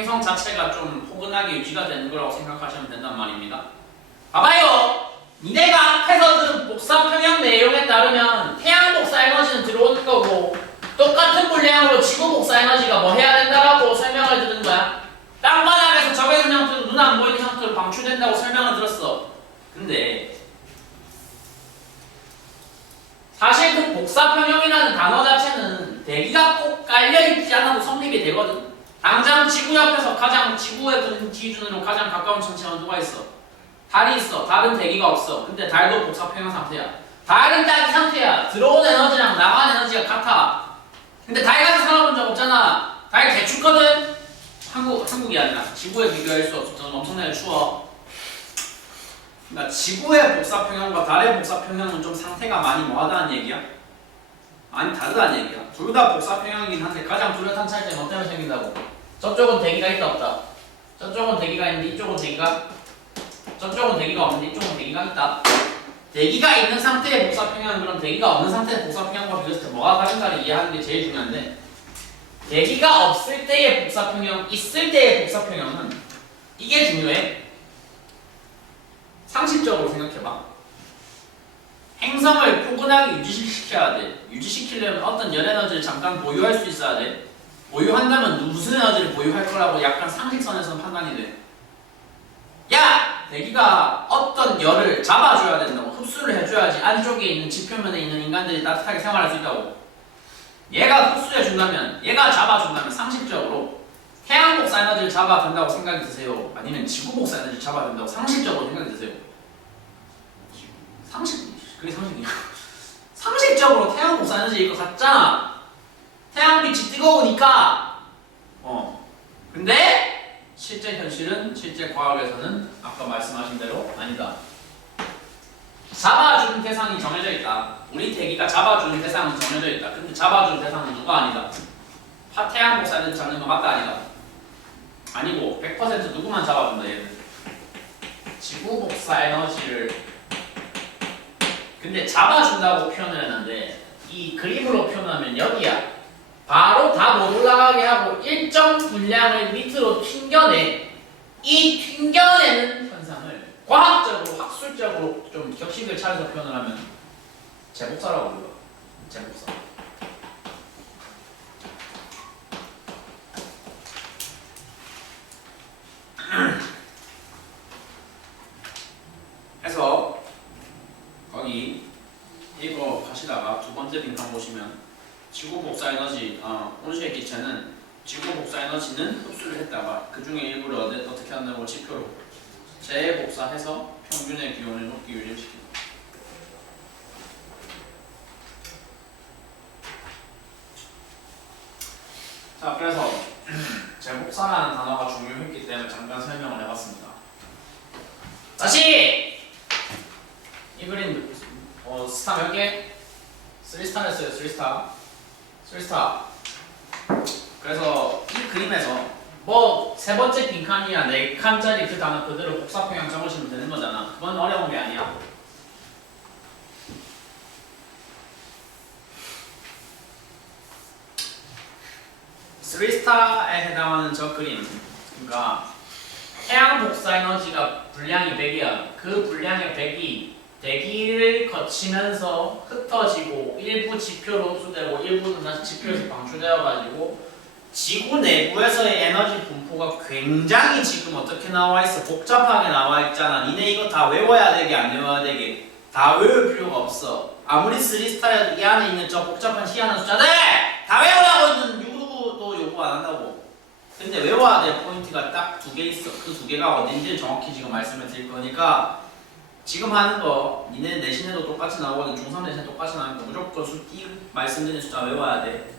행성 자체가 좀 포근하게 유지가 되는 거라고 생각하시면 된단 말입니다. 봐봐요. 니네가 앞에서 들은 복사평형 내용에 따르면 태양 복사 에너지는 들어오는 거고 똑같은 물량으로 지구 복사 에너지가 뭐 해야 된다라고 설명을 들은 거야. 땅바닥에서 적외선 형태로 눈 안 보이는 형태로 방출된다고 설명을 들었어. 근데 사실 그 복사평형이라는 단어 자체는 대기가 꼭 깔려있지 않아도 성립이 되거든. 당장 지구 옆에서 가장 지구의 기준으로 가장 가까운 천체는 누가 있어? 달이 있어. 달은 대기가 없어. 근데 달도 복사평형 상태야. 달은 딱 이 상태야. 들어오는 에너지랑 나가는 에너지가 같아. 근데 달 가서 살아본 적 없잖아. 달 개춥거든? 한국이 아니라 지구에 비교할 수 없어. 저는 엄청나게 추워. 그러니까 지구의 복사평형과 달의 복사평형은 좀 상태가 많이 뭐하다는 얘기야? 많이 다르다는 얘기야. 둘 다 복사평형이긴 한데 가장 뚜렷한 차이점이 뭐 때문에 생긴다고? 저쪽은 대기가 있다 없다. 저쪽은 대기가 있는데 이쪽은 대기가 저쪽은 대기가 없는데 이쪽은 대기가 있다. 대기가 있는 상태의 복사평형은 그럼 대기가 없는 상태의 복사평형과 비교했을 때 뭐가 다른가를 이해하는 게 제일 중요한데 대기가 없을 때의 복사평형, 있을 때의 복사평형은 이게 중요해. 상식적으로 생각해봐. 행성을 포근하게 유지시켜야 돼. 유지시키려면 어떤 열 에너지를 잠깐 보유할 수 있어야 돼. 보유한다면 무슨 에너지를 보유할 거라고 약간 상식선에서는 판단이 돼. 야! 대기가 어떤 열을 잡아줘야 된다고. 흡수를 해줘야지 안쪽에 있는 지표면에 있는 인간들이 따뜻하게 생활할 수 있다고. 얘가 흡수해준다면, 얘가 잡아준다면 상식적으로 태양 복사 에너지를 잡아준다고 생각이 드세요? 아니면 지구 복사 에너지를 잡아준다고 상식적으로 생각이 드세요? 그게 상식이야. 상식적으로 태양 복사 에너지일 것 같잖아. 태양빛이 뜨거우니까. 근데 실제 현실은, 실제 과학에서는 아까 말씀하신 대로 아니다. 잡아주는 대상이 정해져 있다. 우리 대기가 잡아주는 대상은 정해져 있다. 근데 잡아주는 대상은 누가 아니다. 태양 복사 에너지 잡는 거 맞다 아니다. 아니고 100% 누구만 잡아준다 얘는. 지구 복사 에너지를 근데 잡아준다고 표현을 했는데 이 그림으로 표현하면 여기야. 바로 다 못 올라가게 하고 일정 분량을 밑으로 튕겨내. 이 튕겨내는 현상을 과학적으로 학술적으로 좀 격식을 차려서 표현을 하면 재복사라고 불러. 재복사. 해서 거기 이거 가시다가 두 번째 빈칸 보시면 지구 복사 에너지 온수의 기체는 지구 복사 에너지는 흡수를 했다가 그 중에 일부를 어떻게 한다고 지표로 재복사해서 평균의 기온을 높게 유지시킨다. 자, 그래서 재복사라는 단어가 중요했기 때문에 잠깐 설명을 해봤습니다. 다시! 이 그림 스타 몇 개? 3스타 했어요. 3스타. 3스타. 그래서 이 그림에서 뭐 세 번째 빈칸이야 네 칸짜리 그 단어 그대로 복사평형 적으시면 되는 거잖아. 그건 어려운 게 아니야. 쓰리스타에 해당하는 저 그림, 그러니까 태양 복사 에너지가 분량이 100이야. 그 분량의 100이 대기를 거치면서 흩어지고 일부 지표로 흡수되고 일부는 다시 지표에서 방출되어가지고 지구 내부에서의 에너지 분포가 굉장히 지금 어떻게 나와 있어? 복잡하게 나와 있잖아. 니네 이거 다 외워야 되게 안 외워야 되게? 다 외울 필요가 없어. 아무리 3스타라도 이 안에 있는 저 복잡한 희한한 숫자들 다 외우라고는 누구도 요구 안 한다고. 근데 외워야 될 포인트가 딱 두 개 있어. 그 두 개가 어딘지 정확히 지금 말씀을 드릴 거니까 지금 하는 거 니네 내신에도 똑같이 나오거든. 중3 내신 똑같이 나오니까 무조건 이 말씀드린 숫자 외워야 돼.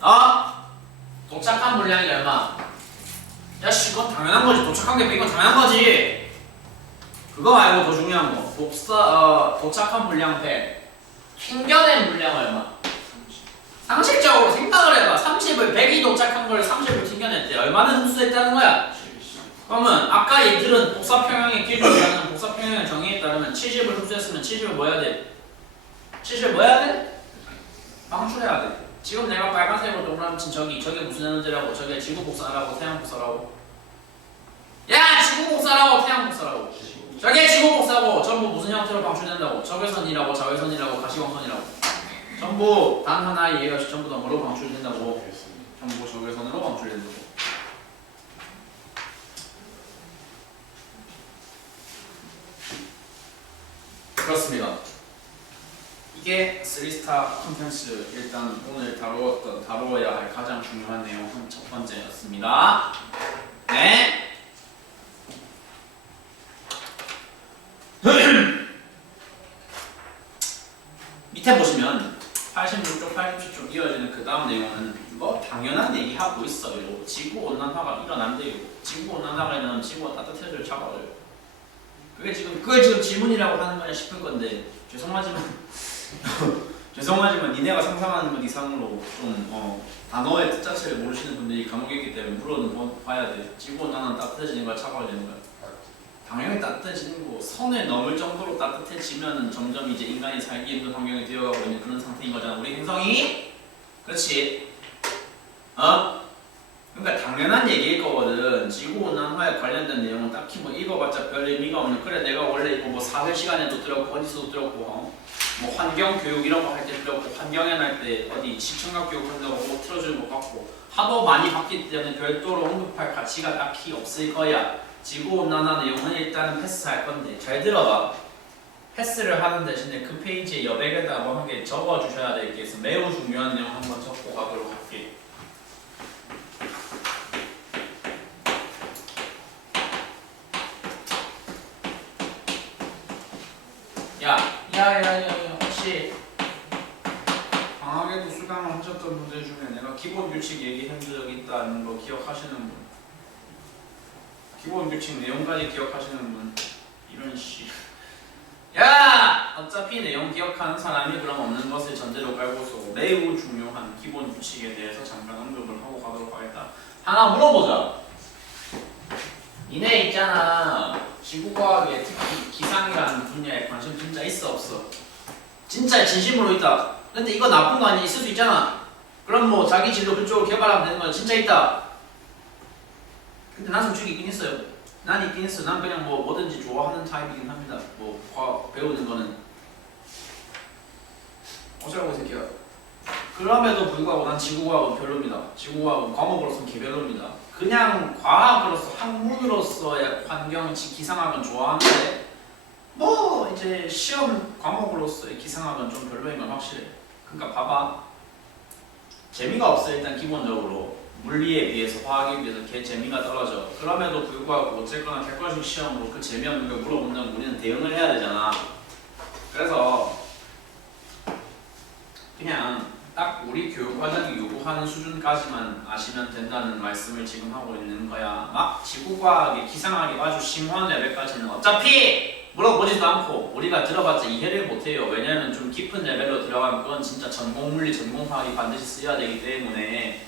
도착한 물량이 얼마? 야 씨, 이건 당연한 거지. 도착한 게 100이건 당연한 거지. 그거 말고 더 중요한 거. 도착한 물량 100. 튕겨낸 물량 얼마? 상식적으로 생각을 해봐. 30을 100이 도착한 걸 30을 튕겨냈대. 얼마나 흡수했다는 거야? 그러면 아까 얘들은 복사평형의 기준이라는 복사평형의 정의에 따르면 70을 흡수했으면 70을 뭐 해야 돼? 70을 뭐 해야 돼? 방출해야 돼. 지금 내가 빨간색으로 동그라미 친 저게 무슨 에너지라고? 저게 지구 복사라고 태양 복사라고? 지구복사라고 태양복사라고. 저게 지구복사고 전부 무슨 형태로 방출된다고? 적외선이라고 자외선이라고 가시광선이라고. 전부 단 하나의 예가 전부 다 뭐로 방출된다고? 전부 적외선으로 방출된다고. 그렇습니다. 이게 3스타 콘텐츠 일단 오늘 다루어야 할 가장 중요한 내용은 첫 번째였습니다. 네. 밑에 보시면 86쪽, 87쪽 이어지는 그 다음 내용은 뭐 당연한 얘기하고 있어요. 지구온난화가 일어난대요. 지구온난화가 일어나면 지구가 따뜻해져요, 차가워요. 그게 지금 질문이라고 하는 거냐 싶을 건데 죄송하지만 니네가 상상하는 것 이상으로 좀 단어의 뜻 자체를 모르시는 분들이 간혹 있기 때문에 물어는 봐야 돼. 지구온난화는 따뜻해지는 거야, 차가워지는 거야? 당연히 따뜻해지는 거. 선을 넘을 정도로 따뜻해지면은 점점 이제 인간이 살기 힘든 환경에 되어가고 있는 그런 상태인 거잖아. 우리 행성이. 그렇지? 그러니까 당연한 얘기일 거거든. 지구온난화에 관련된 내용은 딱히 뭐 읽어봤자 별 의미가 없는. 그래 내가 원래 이거 뭐 사회 시간에도 들었고 어디서도 들었고 뭐 환경 교육 이런 거 할 때 들었고 환경에 날 때 어디 시청각 교육 한다고 뭐 틀어주는 것 같고 하도 많이 봤기 때문에 별도로 언급할 가치가 딱히 없을 거야. 지구온난화 내용은 일단은 패스할 건데 잘 들어봐. 패스를 하는 대신에 그 페이지에 여백에다 뭐 한 개 적어주셔야 될 게 있어. 매우 중요한 내용 한번 적고 가도록 할게. 야, 혹시 방학에도 수강을 하셨던 분들 중에 내가 기본 규칙 얘기한 적 있다는 거 기억하시는 분? 기본 규칙 내용까지 기억하시는 분? 이런 씨. 야! 어차피 내용 기억하는 사람이 그럼 없는 것을 전제로 깔고서 매우 중요한 기본 규칙에 대해서 잠깐 언급을 하고 가도록 하겠다. 하나 물어보자. 니네 있잖아. 지구과학에 특히 기상이라는 분야에 관심 진짜 있어 없어? 진짜 진심으로 있다. 근데 이거 나쁜 거 아니야? 있을 수 있잖아. 그럼 뭐 자기 진로 그쪽으로 개발하면 되는 거야. 진짜 있다. 근데 난 솔직히 있긴 있어요. 난 있긴 있어. 난 그냥 뭐 뭐든지 좋아하는 타입이긴 합니다. 뭐 과학 배우는 거는. 어쩌라고 이 새끼야. 그럼에도 불구하고 난 지구과학은 별로입니다. 지구과학은 과목으로서는 개별로입니다. 그냥 과학으로서 학문으로서의 환경 기상학은 좋아하는데 뭐 이제 시험 과목으로서의 기상학은 좀 별로인 건 확실해. 그러니까 봐봐. 재미가 없어. 일단 기본적으로 물리에 비해서 화학에 비해서 개 재미가 떨어져. 그럼에도 불구하고 어쨌거나 객관식 시험으로 그 재미없는 걸 물어본다면 우리는 대응을 해야 되잖아. 그래서 그냥 딱 우리 교육과정이 요구하는 수준까지만 아시면 된다는 말씀을 지금 하고 있는 거야. 막 지구과학에 기상학에 아주 심오한 레벨까지는 어차피 물어보지도 않고 우리가 들어봤자 이해를 못해요. 왜냐면 좀 깊은 레벨로 들어가면 그건 진짜 전공물리, 전공화학이 반드시 쓰여야 되기 때문에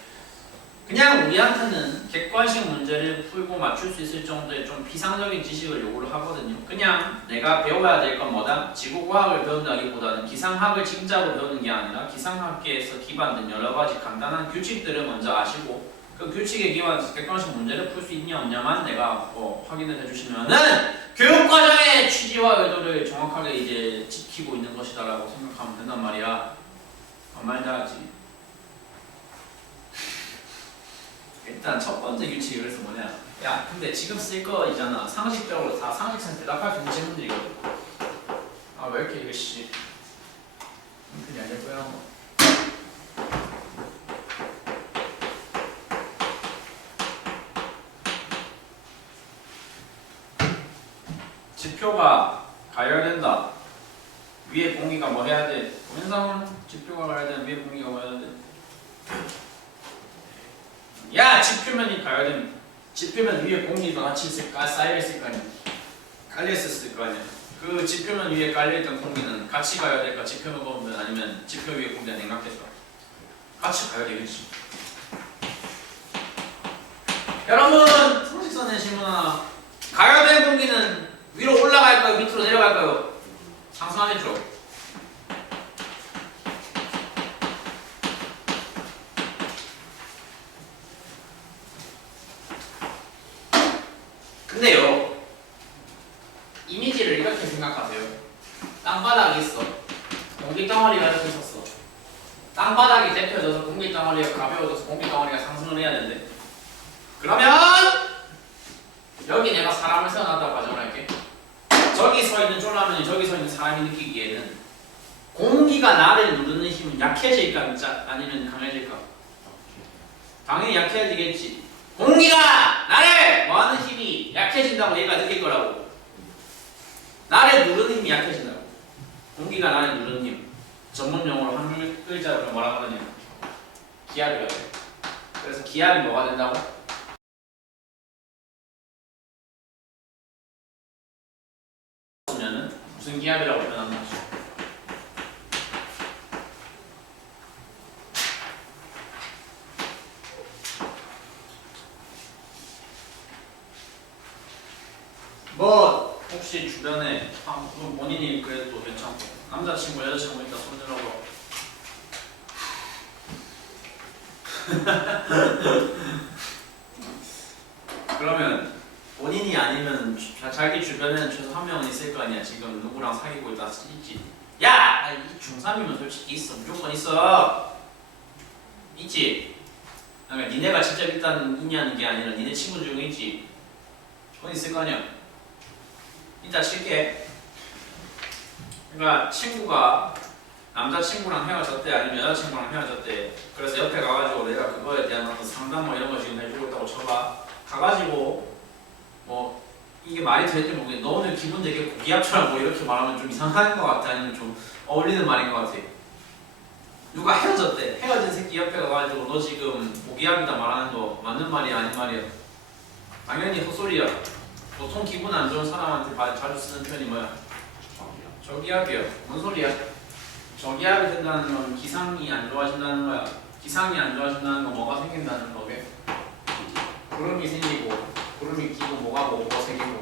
그냥 우리한테는 객관식 문제를 풀고 맞출 수 있을 정도의 좀 피상적인 지식을 요구를 하거든요. 그냥 내가 배워야 될 건 뭐다? 지구과학을 배운다기보다는 기상학을 진짜로 배우는 게 아니라 기상학계에서 기반된 여러 가지 간단한 규칙들을 먼저 아시고 그 규칙에 기반해서 객관식 문제를 풀 수 있냐 없냐만 내가 확인을 해주시면은 교육과정의 취지와 의도를 정확하게 이제 지키고 있는 것이다라고 생각하면 된단 말이야. 뭔 말인지 알지? 일단 첫 번째 규칙이 그래서 뭐냐? 야, 근데 지금 쓸 거 있잖아. 상식적으로 다 상식선 대답할 수 있는 질문들이거든. 아, 왜 이렇게 이거 씨? 그냥 아니고요. 지표가 가열된다. 위에 공기가 뭐 해야 돼? 원상은 지표가 가열되면 위에 공기가 뭐 해야 돼? 야! 지표면이 가열되면 지표면 위에 공기가 같이 쌓여있을 거 아니야. 깔려있었을 거 아니야. 그 지표면 위에 깔려있던 공기는 같이 가열될까? 지표면 보면 아니면 지표 위에 공기가 냉각될까? 같이 가열되겠지. 여러분! 상식선의 질문 하나. 가열된 공기는 위로 올라갈까요? 밑으로 내려갈까요? 상상해줘. 근데요, 땅바닥이 데펴져서 공기덩어리가 가벼워져서 공기덩어리가 상승을 해야 되는데 그러면 여기 내가 사람을 세워놨다고 가정을 할게. 저기 서 있는 쫄라면이 저기 서 있는 사람이 느끼기에는 공기가 나를 누르는 힘은 약해질까 아니면 강해질까? 당연히 약해지겠지. 공기가 나를 뭐하는 힘이 약해진다고 얘가 느낄 거라고. 나를 누르는 힘이 약해진다고. 공기가 나를 누르는 힘. 전문용어로 한 글자로 뭐라 그러냐? 기압이라고 해. 그래서 기압이 뭐가 된다고? 그러면은 무슨 기압이라고 표현하는 거죠? 뭐 혹시 주변에 본인이 그래도 괜찮고 남자친구 여자친구 있다 손들어봐. 그러면 본인이 아니면 자기 주변에는 최소 한 명은 있을 거 아니야. 지금 누구랑 사귀고 있다 있지. 야! 이 중3이면 솔직히 있어. 무조건 있어. 있지? 그러니까 니네가 직접 일단 있냐는 게 아니라 니네 친구 중에 있지. 그건 있을 거 아니야. 이따 칠게. 그러니까 친구가 남자친구랑 헤어졌대 아니면 여자친구랑 헤어졌대. 그래서 옆에 가가지고 내가 그거에 대한 어떤 상담 뭐 이런 거 지금 해주고 있다고 쳐봐. 가가지고 뭐 이게 말이 될지 모르겠는데 너 오늘 기분 되게 고기압처럼 뭐 이렇게 말하면 좀 이상한 것 같아 아니면 좀 어울리는 말인 것 같아. 누가 헤어졌대. 헤어진 새끼 옆에 가가지고 너 지금 고기압이다 말하는 거 맞는 말이야 아닌 말이야? 당연히 헛소리야. 보통 기분 안 좋은 사람한테 자주 쓰는 표현이 뭐야? 저기압이야. 뭔 소리야? 저기압이 된다는 건 기상이 안 좋아진다는 거야. 기상이 안 좋아진다는 건 뭐가 생긴다는 거게? 구름이 생기고 구름이 끼고 뭐가 생기고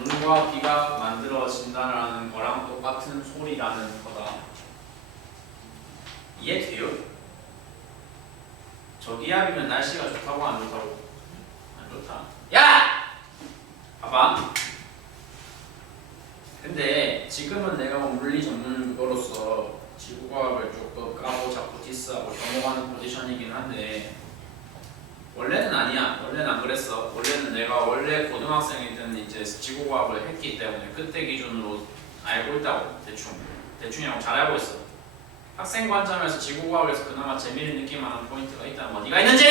눈과 비가 만들어진다는 거랑 똑같은 소리라는 거다. 이해돼요? 저기압이면 날씨가 좋다고 안 좋다고? 안 좋다. 야! 봐봐. 근데 지금은 내가 물리 전문가로서 지구과학을 조금 까고 자꾸 디스하고 넘어가는 포지션이긴 한데 원래는 아니야. 원래는 안 그랬어. 원래는 내가 원래 고등학생일 때는 이제 지구과학을 했기 때문에 그때 기준으로 알고 있다고. 대충이라고 잘 알고 있어. 학생 관점에서 지구과학에서 그나마 재미를 느낄 만한 포인트가 있다면 어디가 있는지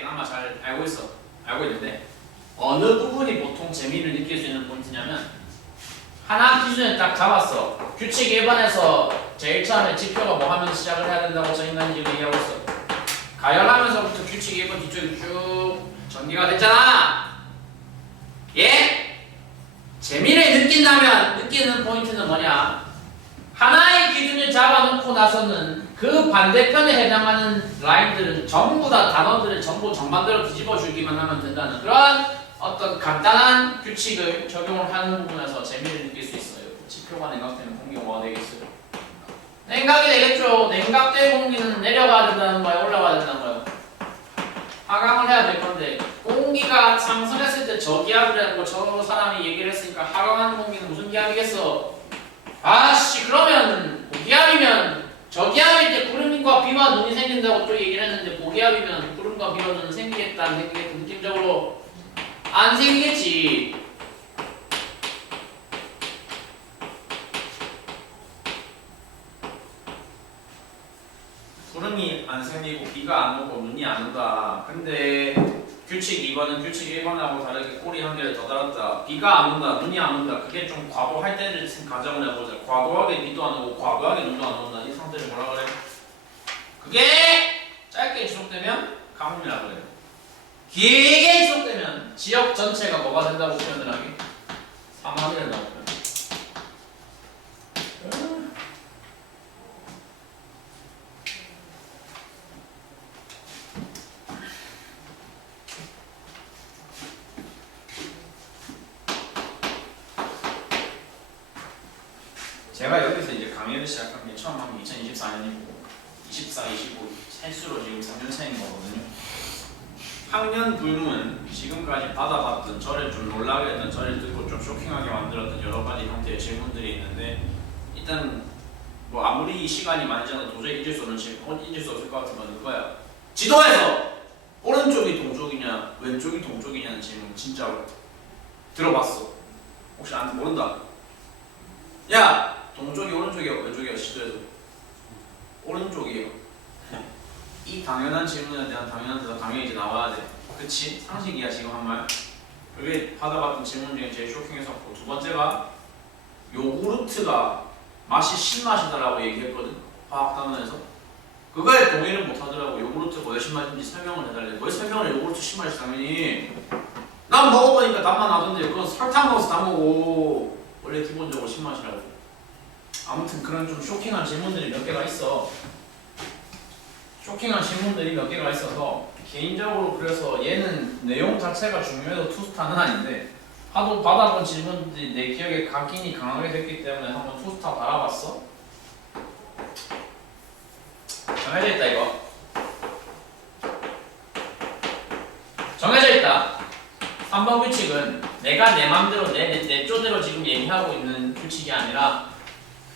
그나마 잘 알고 있어. 알고 있는데 어느 부분이 보통 재미를 느낄 수 있는 포인트냐면 하나 기준을 딱 잡았어. 규칙 1번에서 제일 처음에 지표가 뭐 하면 시작을 해야 된다고 저인간이 지금 얘기하고 있어. 가열하면서부터 규칙 1번 뒤쪽이 쭉 전개가 됐잖아. 예? 재미를 느낀다면 느끼는 포인트는 뭐냐? 하나의 기준을 잡아놓고 나서는 그 반대편에 해당하는 라인들은 전부 다 단어들을 전부 정반대로 뒤집어 주기만 하면 된다는 그런 어떤 간단한 규칙을 적용을 하는 부분에서 재미를 느낄 수 있어요. 지표가 냉각되면 공기가 뭐가 되겠어요? 냉각이 되겠죠. 냉각된 공기는 내려가야 된다는 거야, 올라가야 된다는 거야. 하강을 해야 될 건데 공기가 상승했을 때 저기압이라고 저 사람이 얘기를 했으니까 하강하는 공기는 무슨 기압이겠어? 아씨 그러면 고기압이면 저기압일 때 구름과 비와 눈이 생긴다고 또 얘기를 했는데 고기압이면 구름과 비와 눈은 생기겠다 안 생기겠다 느낌적으로 안 생기겠지. 구름이 안 생기고 비가 안 오고 눈이 안 온다. 근데 규칙 2번은 규칙 1번하고 다르게 꼬리 한 개를 더 달았다. 비가 안 온다, 눈이 안 온다. 그게 좀 과도할 때를 가정을 해보자. 과도하게 비도 안 오고 과도하게 눈도 안 온다. 이 상태를 뭐라 그래? 그게 짧게 지속되면 가뭄이라 그래요. 길게 지속되면 지역 전체가 뭐가 된다고 표현을 하기? 사막이 된다고 표현을 하기. 제가 여기서 이제 강의를 시작한 게 처음 한 게 2024년이고 24, 25 횟수로 지금 3년 차인 거거든요. 학년 불문 지금까지 받아봤던 저를 좀 놀라게 했던 저를 듣고 좀 쇼킹하게 만들었던 여러 가지 형태의 질문들이 있는데 일단 뭐 아무리 시간이 많이 지나도 도저히 잊을 수 없는 질문, 잊을 수 없을 것 같은 건 그거야. 지도에서 오른쪽이 동쪽이냐 왼쪽이 동쪽이냐는 질문 진짜로 들어봤어. 혹시 나한테 모른다. 야 동쪽이 오른쪽이요 왼쪽이요 지도에서 오른쪽이에요. 이 당연한 질문에 대한 당연한 대답 당연히 이제 나와야 돼. 그치? 상식이야 지금 한 말. 그게 받아봤던 질문 중에 제일 쇼킹했었고, 두 번째가 요구르트가 맛이 신맛이다라고 얘기했거든. 화학단원에서. 그거에 동의를 못하더라고. 요구르트가 왜 신맛인지 설명을 해달래. 왜 설명을 해? 요구르트 신맛이 당연히. 난 먹어보니까 단맛 나던데 그건 설탕 넣어서 단 거고 원래 기본적으로 신맛이라고. 아무튼 그런 좀 쇼킹한 질문들이 몇 개가 있어. 쇼킹한 질문들이 몇 개가 있어서 개인적으로 그래서 얘는 내용 자체가 중요해서 투스타는 아닌데 하도 받아본 질문들이 내 기억에 각인이 강하게 됐기 때문에 한번 투스타 달아봤어. 정해져 있다 이거. 정해져 있다. 3번 규칙은 내가 내 맘대로 내 쪼대로 지금 얘기하고 있는 규칙이 아니라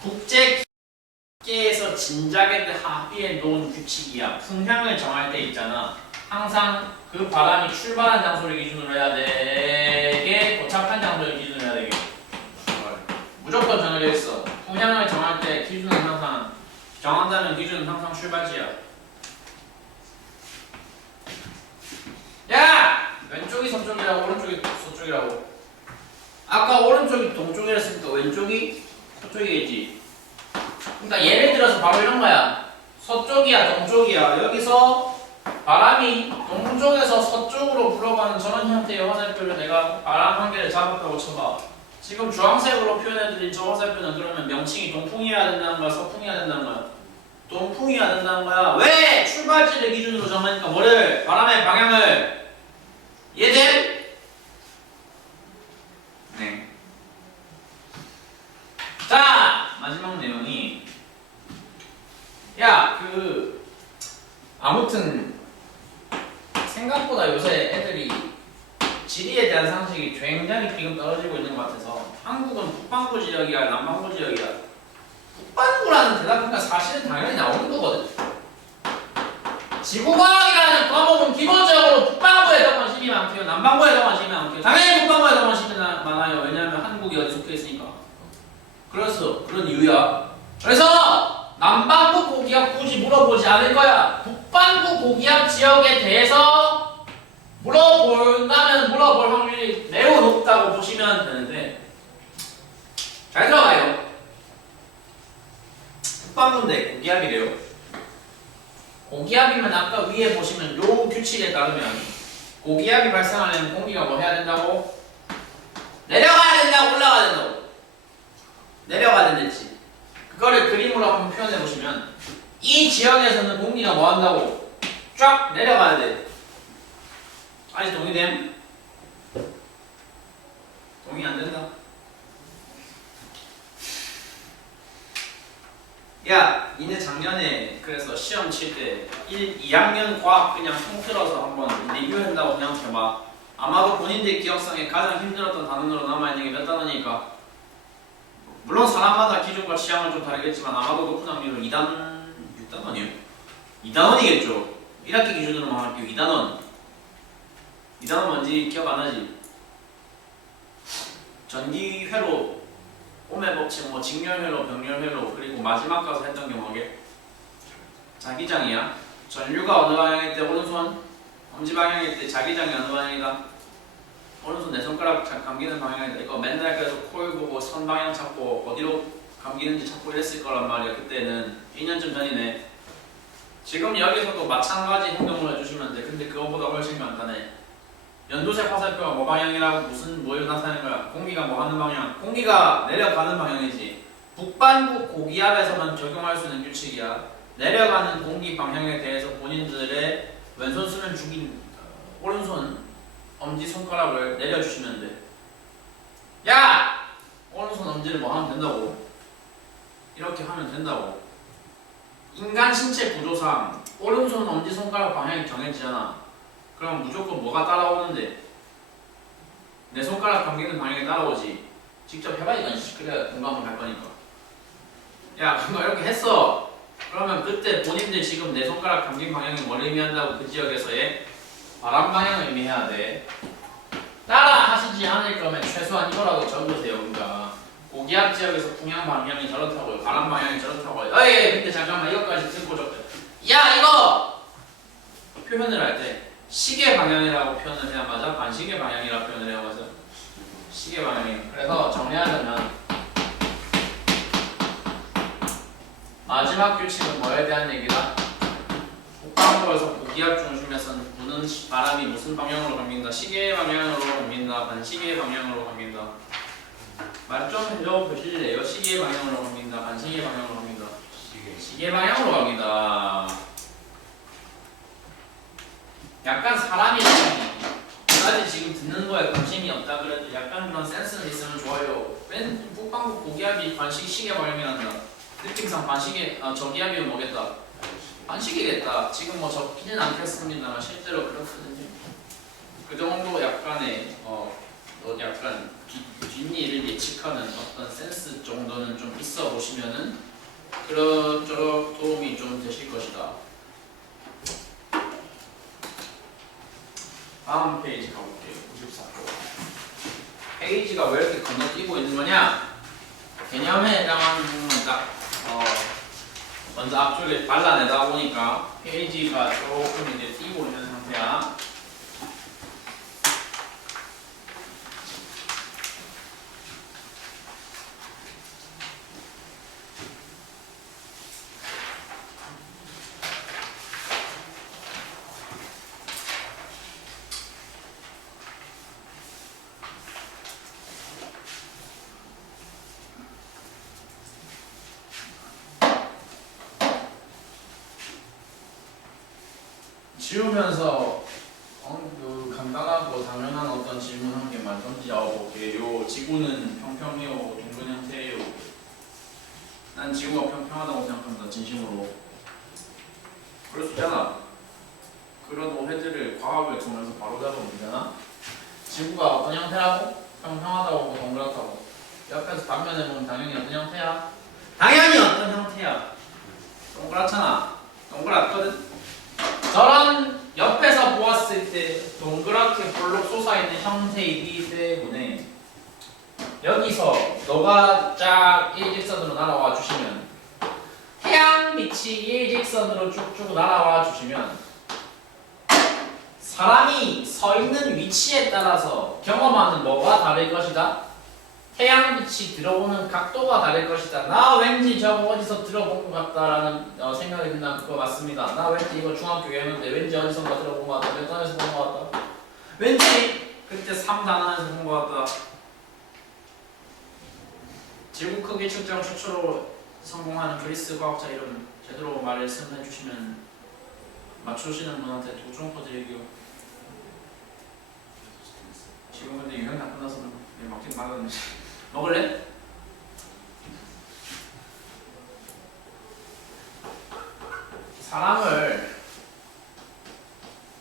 국제계에서 진작에 합의해 놓은 규칙이야. 풍향을 정할 때 있잖아. 항상 그 바람이 출발한 장소를 기준으로 해야 되게 도착한 장소를 기준으로 해야 되게 무조건 정해져 있어. 풍향을 정할 때 기준은 항상 정한다면 기준은 항상 출발지야. 야! 왼쪽이 서쪽이라고 오른쪽이 서쪽이라고. 아까 오른쪽이 동쪽이라 했으니까 왼쪽이 서쪽이겠지. 그러니까 예를 들어서 바로 이런 거야. 서쪽이야 동쪽이야. 여기서 바람이 동쪽에서 서쪽으로 불어가는 저런 형태의 화살표를 내가 바람 한 개를 잡았다고 쳐봐. 지금 주황색으로 표현해드린 저 화살표는 그러면 명칭이 동풍이어야 된다는 거야? 서풍이어야 된다는 거야? 동풍이어야 된다는 거야. 왜? 출발지를 기준으로 정하니까 뭐를? 바람의 방향을. 이해돼? 네. 자, 마지막 내용이 아무튼 생각보다 요새 애들이 지리에 대한 상식이 굉장히 지금 떨어지고 있는 것 같아서 한국은 북반구 지역이야 남반구 지역이야. 북반구라는 대답은 사실은 당연히 나오는 거거든. 지구과학이라는 과목은 기본적으로 북반구에 더 관심이 많고요 남반구에 더 관심이 많고요. 당연히 북반구에 더 관심이 많아요. 왜냐하면 한국이 어디 속해 있으니까. 그래서 그런 이유야. 그래서 남반구 고기압 굳이 물어보지 않을 거야. 북반구 고기압 지역에 대해서 물어볼 확률이 매우 높다고 보시면 되는데 잘 들어가요. 북반구인데 고기압이래요. 고기압이면 아까 위에 보시면 요 규칙에 따르면 고기압이 발생하려면 공기가 뭐 해야 된다고? 내려가야 된다고 올라가야 된다고? 내려가야 된댔지. 그거를 그림으로 한번 표현해 보시면 이 지역에서는 공기가 뭐 한다고? 쫙 내려가야 돼. 아직 동의됨? 동의 안 된다. 야, 니네 작년에 그래서 시험 칠 때 2학년 과학 그냥 통틀어서 한번 리뷰한다고 생각해봐. 아마도 본인들 기억상에 가장 힘들었던 단원으로 남아있는 게 몇 단원이니까 물론 사람마다 기준과 취향은 좀 다르겠지만 아마도 높은 확률로 2단, 6단원이요? 2단원이겠죠. 1학기 기준으로만 할게요. 2단원. 2단원 뭔지 기억 안 나지? 전기회로, 오매법칙, 뭐 직렬회로, 병렬회로, 그리고 마지막 가서 했던 게 뭐게? 자기장이야. 전류가 어느 방향일 때 오른손, 엄지 방향일 때 자기장이 어느 방향이다? 오른손 내 손가락 감기는 방향이다. 이거 맨날 그래서 코일 보고 선 방향 찾고 어디로 감기는지 찾고 이랬을 거란 말이야. 그때는 2년쯤 전이네. 지금 여기서도 마찬가지 행동을 해주시면 돼. 근데 그거보다 훨씬 간단해. 연두색 화살표가 뭐 방향이라고 무슨 뭐를 나타내는 거야? 공기가 뭐 하는 방향? 공기가 내려가는 방향이지. 북반구 고기압에서만 적용할 수 있는 규칙이야. 내려가는 공기 방향에 대해서 본인들의 왼손 쓰면 죽인 오른손 엄지손가락을 내려주시면 돼. 야! 오른손 엄지를 뭐 하면 된다고? 이렇게 하면 된다고. 인간 신체 구조상 오른손 엄지손가락 방향이 정해지잖아. 그럼 무조건 뭐가 따라오는데? 내 손가락 감기는 방향이 따라오지. 직접 해봐야지. 그래야 공감을 할 거니까. 야, 그거 이렇게 했어. 그러면 그때 본인들 지금 내 손가락 감긴 방향이 뭘 의미한다고 그 지역에서의 바람 방향을 의미해야 돼. 따라 하시지 않을 거면 최소한 이거라도 적으세요. 그러니까 고기압 지역에서 풍향 방향이 저렇다고요. 바람 방향이 저렇다고요. 에이, 근데 잠깐만 이것까지 듣고 적자. 야, 이거 표현을 할 때 시계 방향이라고 표현을 해야 맞아? 반시계 방향이라고 표현을 해야 맞아? 시계 방향이. 그래서 정리하자면 마지막 규칙은 뭐에 대한 얘기다? 북방구에서 고기압 중심에서는 부는 바람이 무슨 방향으로 갑니다. 시계 방향으로 갑니다. 반시계 방향으로 갑니다. 말 좀 해줘 보실래요? 시계 방향으로 갑니다. 반시계 방향으로 갑니다. 시계 방향으로 갑니다. 약간 사람이 까지 지금 듣는 거에 관심이 없다 그래도 약간 그런 센스는 있으면 좋아요. 맨 북방구 고기압이 반시 시계 방향이란다. 느낌상 반시계 저기압이면 뭐겠다? 반시계겠다. 지금 뭐 적히는 않겠습니다만 실제로 그렇거든요. 그 정도 약간의 약간 뒷일을 예측하는 어떤 센스 정도는 좀 있어 보시면은 그런저런 도움이 좀 되실 것이다. 다음 페이지 가볼게요. 94쪽. 페이지가 왜 이렇게 건너뛰고 있는 거냐? 개념에 해당하는 부분은 딱 먼저 앞쪽에 발라내다 보니까 페이지가 조금 이제 띄고 있는 상태야. 지우면서 그 간단하고 당연한 어떤 질문 한 개만 던져볼게요. 지구는 평평해요? 둥근 형태예요? 난 지구가 평평하다고 생각합니다. 진심으로. 그럴 수 있잖아. 그런 오해들을 과학을 통해서 바로 잡으면 되잖아. 지구가 어떤 형태라고? 평평하다고 동그랗다고. 옆에서 반면에 보면 당연히 어떤 형태야? 당연히 어떤 형태야? 동그랗잖아. 동그랗거든? 저런 옆에서 보았을 때 동그랗게 볼록 솟아있는 형태이기 때문에 여기서 너가 쫙 일직선으로 날아와 주시면 태양빛이 일직선으로 쭉쭉 날아와 주시면 사람이 서 있는 위치에 따라서 경험하는 뭐가 다를 것이다? 태양빛이 들어오는 각도가 다를 것이다. 나 왠지 저거 어디서 들어본 것 같다라는 생각이 든다면 그거 맞습니다. 나 왠지 이거 중학교에 했는데 왠지 어디선가 들어본 것 같다. 몇 단에서 본 것 같다. 왠지 그때 3단원에서 본 것 같다. 지구 크기 측정 최초로 성공하는 그리스 과학자 이름 제대로 말씀해 주시면 맞추시는 분한테 도중코 드리기요. 지금 근데 유형 다 끝나서 막힌 말은 먹을래? 사람을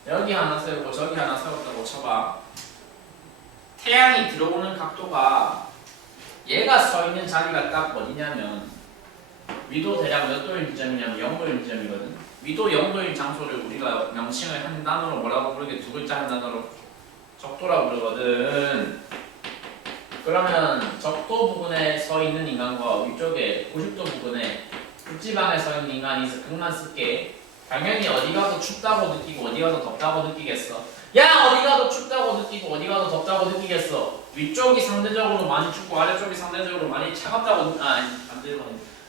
여기 하나 세우고 저기 하나 세웠다고 쳐봐. 태양이 들어오는 각도가 얘가 서 있는 자리가 딱 어디냐면 위도 대략 몇 도인 지점이냐면 0도인 지점이거든. 위도 0도인 장소를 우리가 명칭을 한 단어로 뭐라고 부르게 두 글자 한 단어로 적도라고 부르거든. 그러면 적도 부근에 서 있는 인간과 위쪽에 90도 부근에 극지방에 서 있는 인간이 있어. 극만 쓸게. 당연히 어디가 더 춥다고 느끼고 어디가 더 덥다고 느끼겠어. 야, 어디가 더 춥다고 느끼고 어디가 더 덥다고 느끼겠어. 위쪽이 상대적으로 많이 춥고 아래쪽이 상대적으로 많이 차갑다고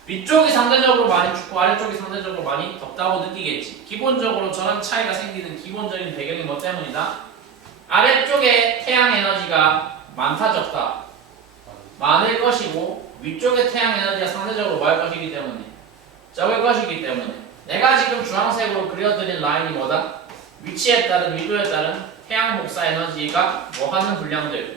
위쪽이 상대적으로 많이 춥고 아래쪽이 상대적으로 많이 덥다고 느끼겠지. 기본적으로 저런 차이가 생기는 기본적인 배경이 뭐 때문이다? 아래쪽에 태양 에너지가 많다 적다 많을 것이고 위쪽에 태양 에너지가 상대적으로 뭐할 것이기 때문에 적을 것이기 때문에 내가 지금 주황색으로 그려드린 라인이 뭐다? 위치에 따른 위도에 따른 태양 복사 에너지가 뭐하는 분량들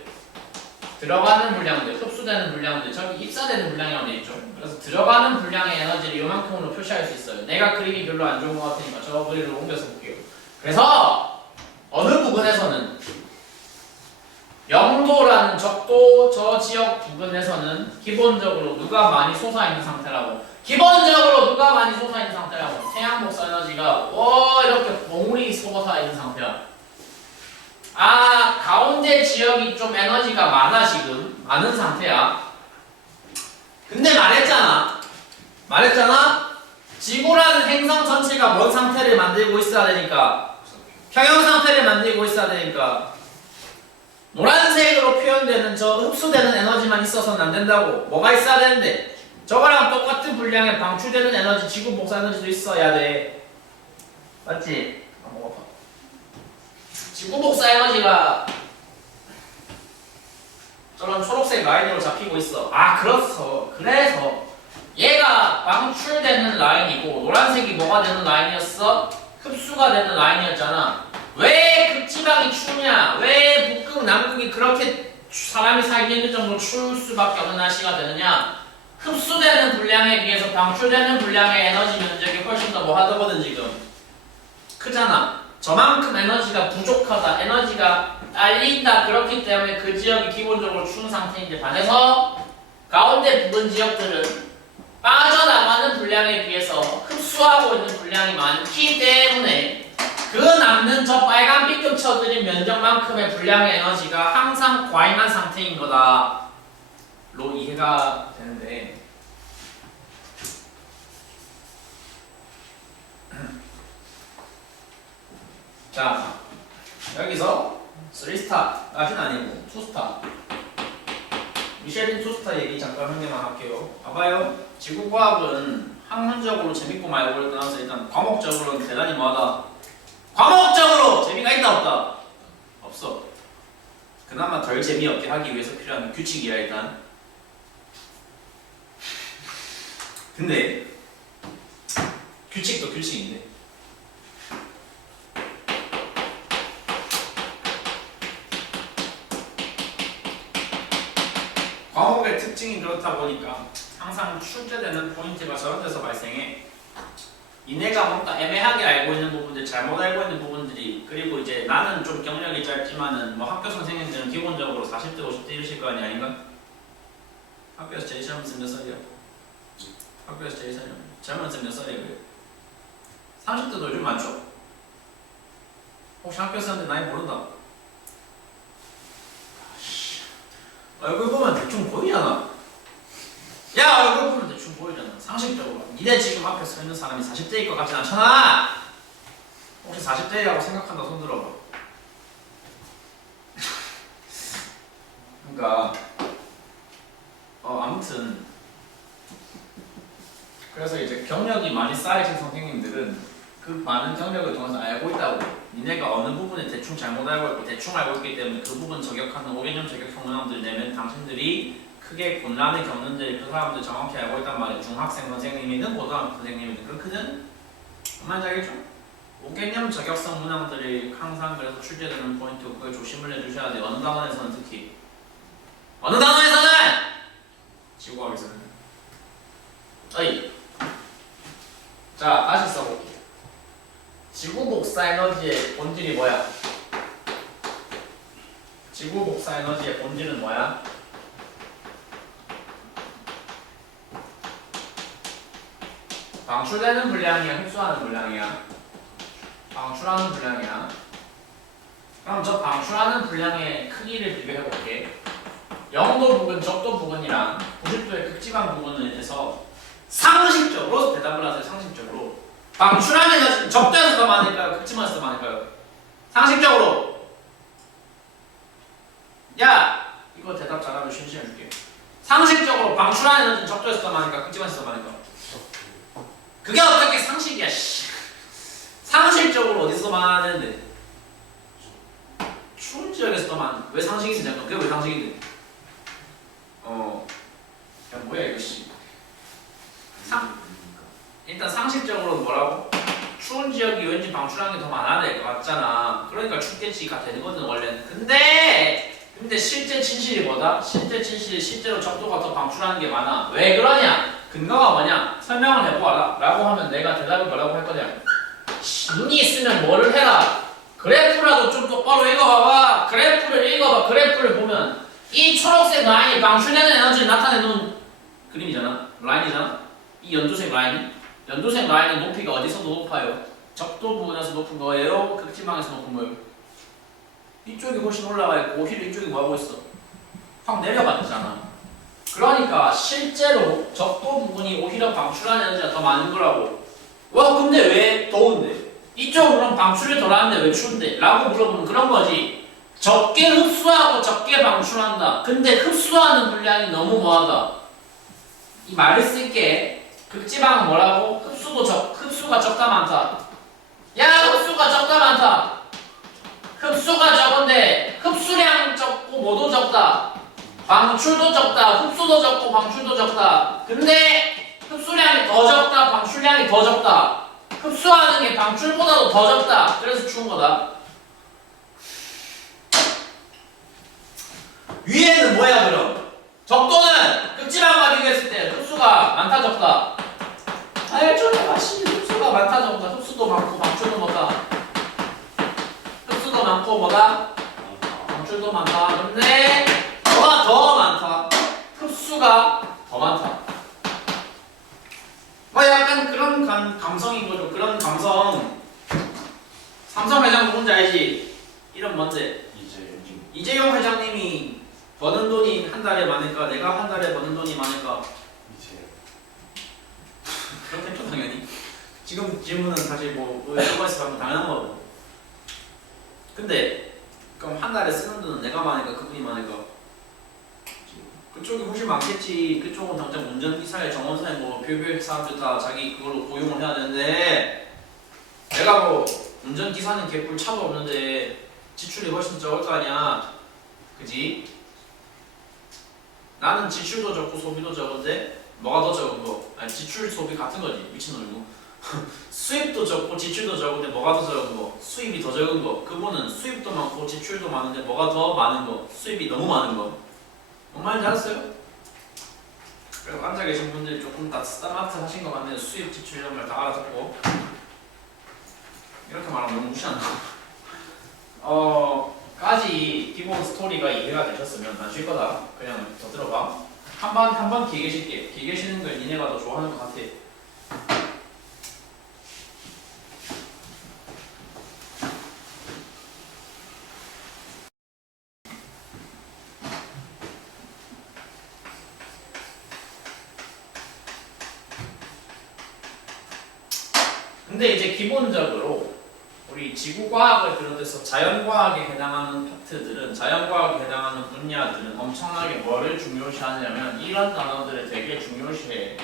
들어가는 분량들, 흡수되는 분량들, 저기 입사되는 분량이라고 돼 있죠. 그래서 들어가는 분량의 에너지를 이만큼으로 표시할 수 있어요. 내가 그림이 별로 안 좋은 것 같으니까 저 그림을 옮겨서 볼게요. 그래서 어느 부분에서는 영도라는 적도 저 지역 부근에서는 기본적으로 누가 많이 솟아있는 상태라고. 기본적으로 누가 많이 솟아있는 상태라고. 태양 복사 에너지가 이렇게 봉우리 솟아있는 상태야. 아, 가운데 지역이 좀 에너지가 많아. 지금 많은 상태야. 근데 말했잖아. 지구라는 행성 전체가 뭔 상태를 만들고 있어야 되니까, 평형 상태를 만들고 있어야 되니까, 노란색으로 표현되는 저 흡수되는 에너지만 있어서는 안 된다고. 뭐가 있어야 되는데, 저거랑 똑같은 분량의 방출되는 에너지, 지구 복사 에너지도 있어야 돼. 맞지? 지구 복사 에너지가 저런 초록색 라인으로 잡히고 있어. 아, 그래서 얘가 방출되는 라인이고 노란색이 뭐가 되는 라인이었어? 흡수가 되는 라인이었잖아. 왜 극지방이 추냐? 왜 북극, 남극이 그렇게 사람이 살기 힘들 정도로 추울 수밖에 없는 날씨가 되느냐? 흡수되는 분량에 비해서 방출되는 분량의 에너지 면적이 훨씬 더 뭐하더거든. 지금 크잖아. 저만큼 에너지가 부족하다, 에너지가 딸린다. 그렇기 때문에 그 지역이 기본적으로 추운 상태인데, 반해서 가운데 부근 지역들은 빠져나가는 분량에 비해서 흡수하고 있는 분량이 많기 때문에 그 남는 저 빨간 B급 쳐들인 면적만큼의 분량의 에너지가 항상 과잉한 상태인 거다 로 이해가 되는데, 자, 여기서 3스타까지는 아니고 2스타, 미쉐린 2스타 얘기 잠깐 한 개만 할게요. 봐봐요. 지구과학은 학문적으로 재밌고 말고를 떠나서 일단 과목적으로는 대단히 뭐하다. 과목적으로 재미가 있다 없다? 없어. 그나마 덜 재미없게 하기 위해서 필요한 규칙이야 일단. 근데 규칙도 규칙인데 과목의 특징이 그렇다 보니까 항상 출제되는 포인트가 저런 데서 발생해. 이내가 뭔가 애매하게 알고 있는 부분들, 잘못 알고 있는 부분들이, 그리고 이제 나는 좀 경력이 짧지만은 뭐 학교 선생님들은 기본적으로 40대 50대 이러실 거 아닌가? 학교에서 제일 젊은 쌤 몇 살이야? 학교에서 제일 젊은 쌤 몇 살이야? 30대도 요즘 많죠? 혹시 학교 사람들 나이 모른다? 얼굴 보면 대충 보이잖아. 야, 얼굴 보면 대충 보이잖아. 상식적으로. 니네 지금 앞에 서 있는 사람이 40대일 것 같진 않잖아. 혹시 40대라고 생각한다 손 들어봐. 그러니까 아무튼 그래서 이제 경력이 많이 쌓이신 선생님들은 그 많은 경력을 통해서 알고 있다고. 니네가 어느 부분에 대충 잘못 알고 있고 대충 알고 있기 때문에 그 부분 저격하는 5개념 저격 성능들 내면 당신들이 크게 곤란을 겪는데 그 사람들 정확히 알고 있단 말이에요. 중학생 선생님이든 고등학교 선생님이든 그렇거든. 뭔 말인지 알겠죠? 5개념 저격성 문항들이 항상 그래서 출제되는 포인트고 그걸 조심을 해주셔야 돼요. 어느 단원에서는 특히. 어느 단원에서는! 지구과학에서는. 어이. 자, 다시 써볼게. 지구 복사 에너지의 본질이 뭐야? 지구 복사 에너지의 본질은 뭐야? 방출되는 분량이야, 흡수하는 분량이야? 방출하는 분량이야. 그럼 저 방출하는 분량의 크기를 비교해 볼게. 0도 부근, 적도 부근이랑 90도의 극지방 부근에 대해서 상식적으로 대답을 하세요. 상식적으로. 방출하는 에너지는 적도에서 더 많을까요? 극지방에서 더 많을까요? 상식적으로. 야! 이거 대답 잘하면 쉬운 줄게. 상식적으로 방출하는 에너지는 적도에서 더 많을까? 극지방에서 더 많을까? 그게 어떻게 상식이야, 씨. 상식적으로 어디서 더 많았는데? 추운 지역에서 더 많아. 왜 상식이지? 잠깐. 그게 왜 상식인데? 야, 뭐야, 이거, 씨. 일단 상식적으로 뭐라고? 추운 지역이 왠지 방출하는 게 더 많아야 될 것 같잖아. 그러니까 춥겠지가 되거든 원래는. 근데 실제 진실이 뭐다? 실제 진실이 실제로 적도가 더 방출하는 게 많아. 왜 그러냐? 근거가 뭐냐? 설명을 해보아라 라고 하면 내가 대답을 뭐라고 할 거냐? 눈이 있으면 뭐를 해라? 그래프라도 좀 똑바로 읽어봐봐. 그래프를 읽어봐. 그래프를 보면 이 초록색 라인이 방출되는 에너지를 나타내는 그림이잖아. 라인이잖아. 이 연두색 라인이. 연두색 라인의 높이가 어디서도 높아요. 적도 부분에서 높은 거예요. 극지방에서 높은 거예요. 이쪽이 훨씬 올라가 있고 오히려 이쪽이 뭐하고 있어? 확 내려갔잖아. 그러니까 실제로 적도 부분이 오히려 방출하는 에너지가 더 많은 거라고. 와 근데 왜 더운데? 이쪽으로는 방출이 덜하는데 왜 추운데? 라고 물어보면 그런 거지. 적게 흡수하고 적게 방출한다. 근데 흡수하는 분량이 너무 뭐하다. 이 말을 쓸게. 극지방은 뭐라고? 흡수가 적다 많다. 야 흡수가 적다 많다. 흡수가 적은데 흡수량 적고 뭐도 적다. 방출도 적다. 흡수도 적고 방출도 적다. 근데 흡수량이 더 적다. 방출량이 더 적다. 흡수하는 게 방출보다도 더 적다. 그래서 추운 거다. 위에는 뭐야 그럼? 적도는 극지방과 비교했을 때 흡수가 많다 적다. 알죠? 맛있는 흡수가 많다 적다. 흡수도 많고 방출도 뭐다. 흡수도 많고 뭐다? 방출도 많다. 근데 뭐가 더 많다? 흡수가 더 많다. 뭐 약간 그런 감성인 거죠. 그런 감성. 삼성 회장 누군지 알지? 이름 뭔데? 이재용 회장님이 버는 돈이 한 달에 많을까? 내가 한 달에 버는 돈이 많을까? 그렇겠죠 당연히. 지금 질문은 사실 뭐 일본에서 하면 당연한 거고. 근데 그럼 한 달에 쓰는 돈은 내가 많을까? 그분이 많을까? 그쪽이 훨씬 많겠지. 그쪽은 당장 운전기사에 정원사에 뭐 별별 사람들 다 자기 그걸로 고용을 해야 되는데 내가 뭐 운전기사는 개뿔 차도 없는데 지출이 훨씬 적을 거 아니야. 그지? 나는 지출도 적고 소비도 적은데 뭐가 더 적은 거? 아니 지출 소비 같은 거지. 미친놈이고. 수입도 적고 지출도 적은데 뭐가 더 적은 거? 수입이 더 적은 거. 그분은 수입도 많고 지출도 많은데 뭐가 더 많은 거? 수입이 너무 많은 거. 뭔 말인지 알았어요? 그리고 앉아 계신 분들이 조금 다 스마트 하신 것 같네요. 수입, 지출 이런 걸 다 알아듣고. 이렇게 말하면 너무 무시한다. 까지 기본 스토리가 이해가 되셨으면 난 쉴 거다. 그냥 더 들어봐. 한 번 길게 쉴게. 길게 쉬는 걸 니네가 더 좋아하는 것 같아. 근데 이제 기본적으로 우리 지구과학을 비롯해서 자연과학에 해당하는 파트들은 자연과학에 해당하는 분야들은 엄청나게 뭐를 중요시하냐면 이런 단어들을 되게 중요시해.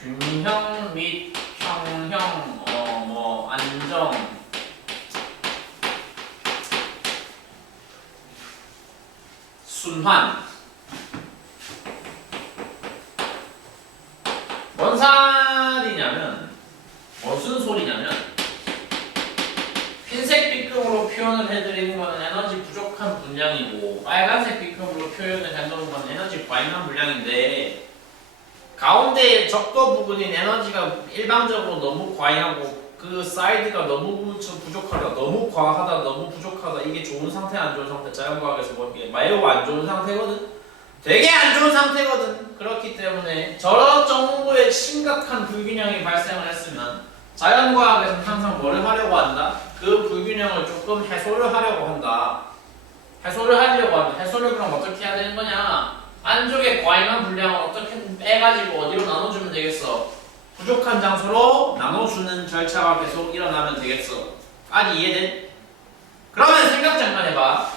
균형 및 평형, 뭐 안정, 순환. 뭔 살이냐면 무슨 소리냐면 흰색 B급으로 표현을 해드리는 것은 에너지 부족한 분량이고 빨간색 B급으로 표현을 해놓은 건 에너지 과잉한 분량인데 가운데 적도 부분인 에너지가 일반적으로 너무 과잉하고 그 사이드가 너무 부족하다, 너무 과하다, 너무 부족하다. 이게 좋은 상태, 안 좋은 상태, 자연과학에서 보기에 매우 안 좋은 상태거든. 되게 안 좋은 상태거든. 그렇기 때문에 저런 정도의 심각한 불균형이 발생을 했으면 자연과학에서는 항상 뭐를 하려고 한다? 그 불균형을 조금 해소를 하려고 한다. 해소를 하려고 한다. 해소를 그럼 어떻게 해야 되는 거냐? 안쪽에 과잉한 분량을 어떻게 빼가지고 어디로 나눠주면 되겠어? 부족한 장소로 나눠주는 절차가 계속 일어나면 되겠어. 아니 이해돼? 그러면 생각 잠깐 해봐.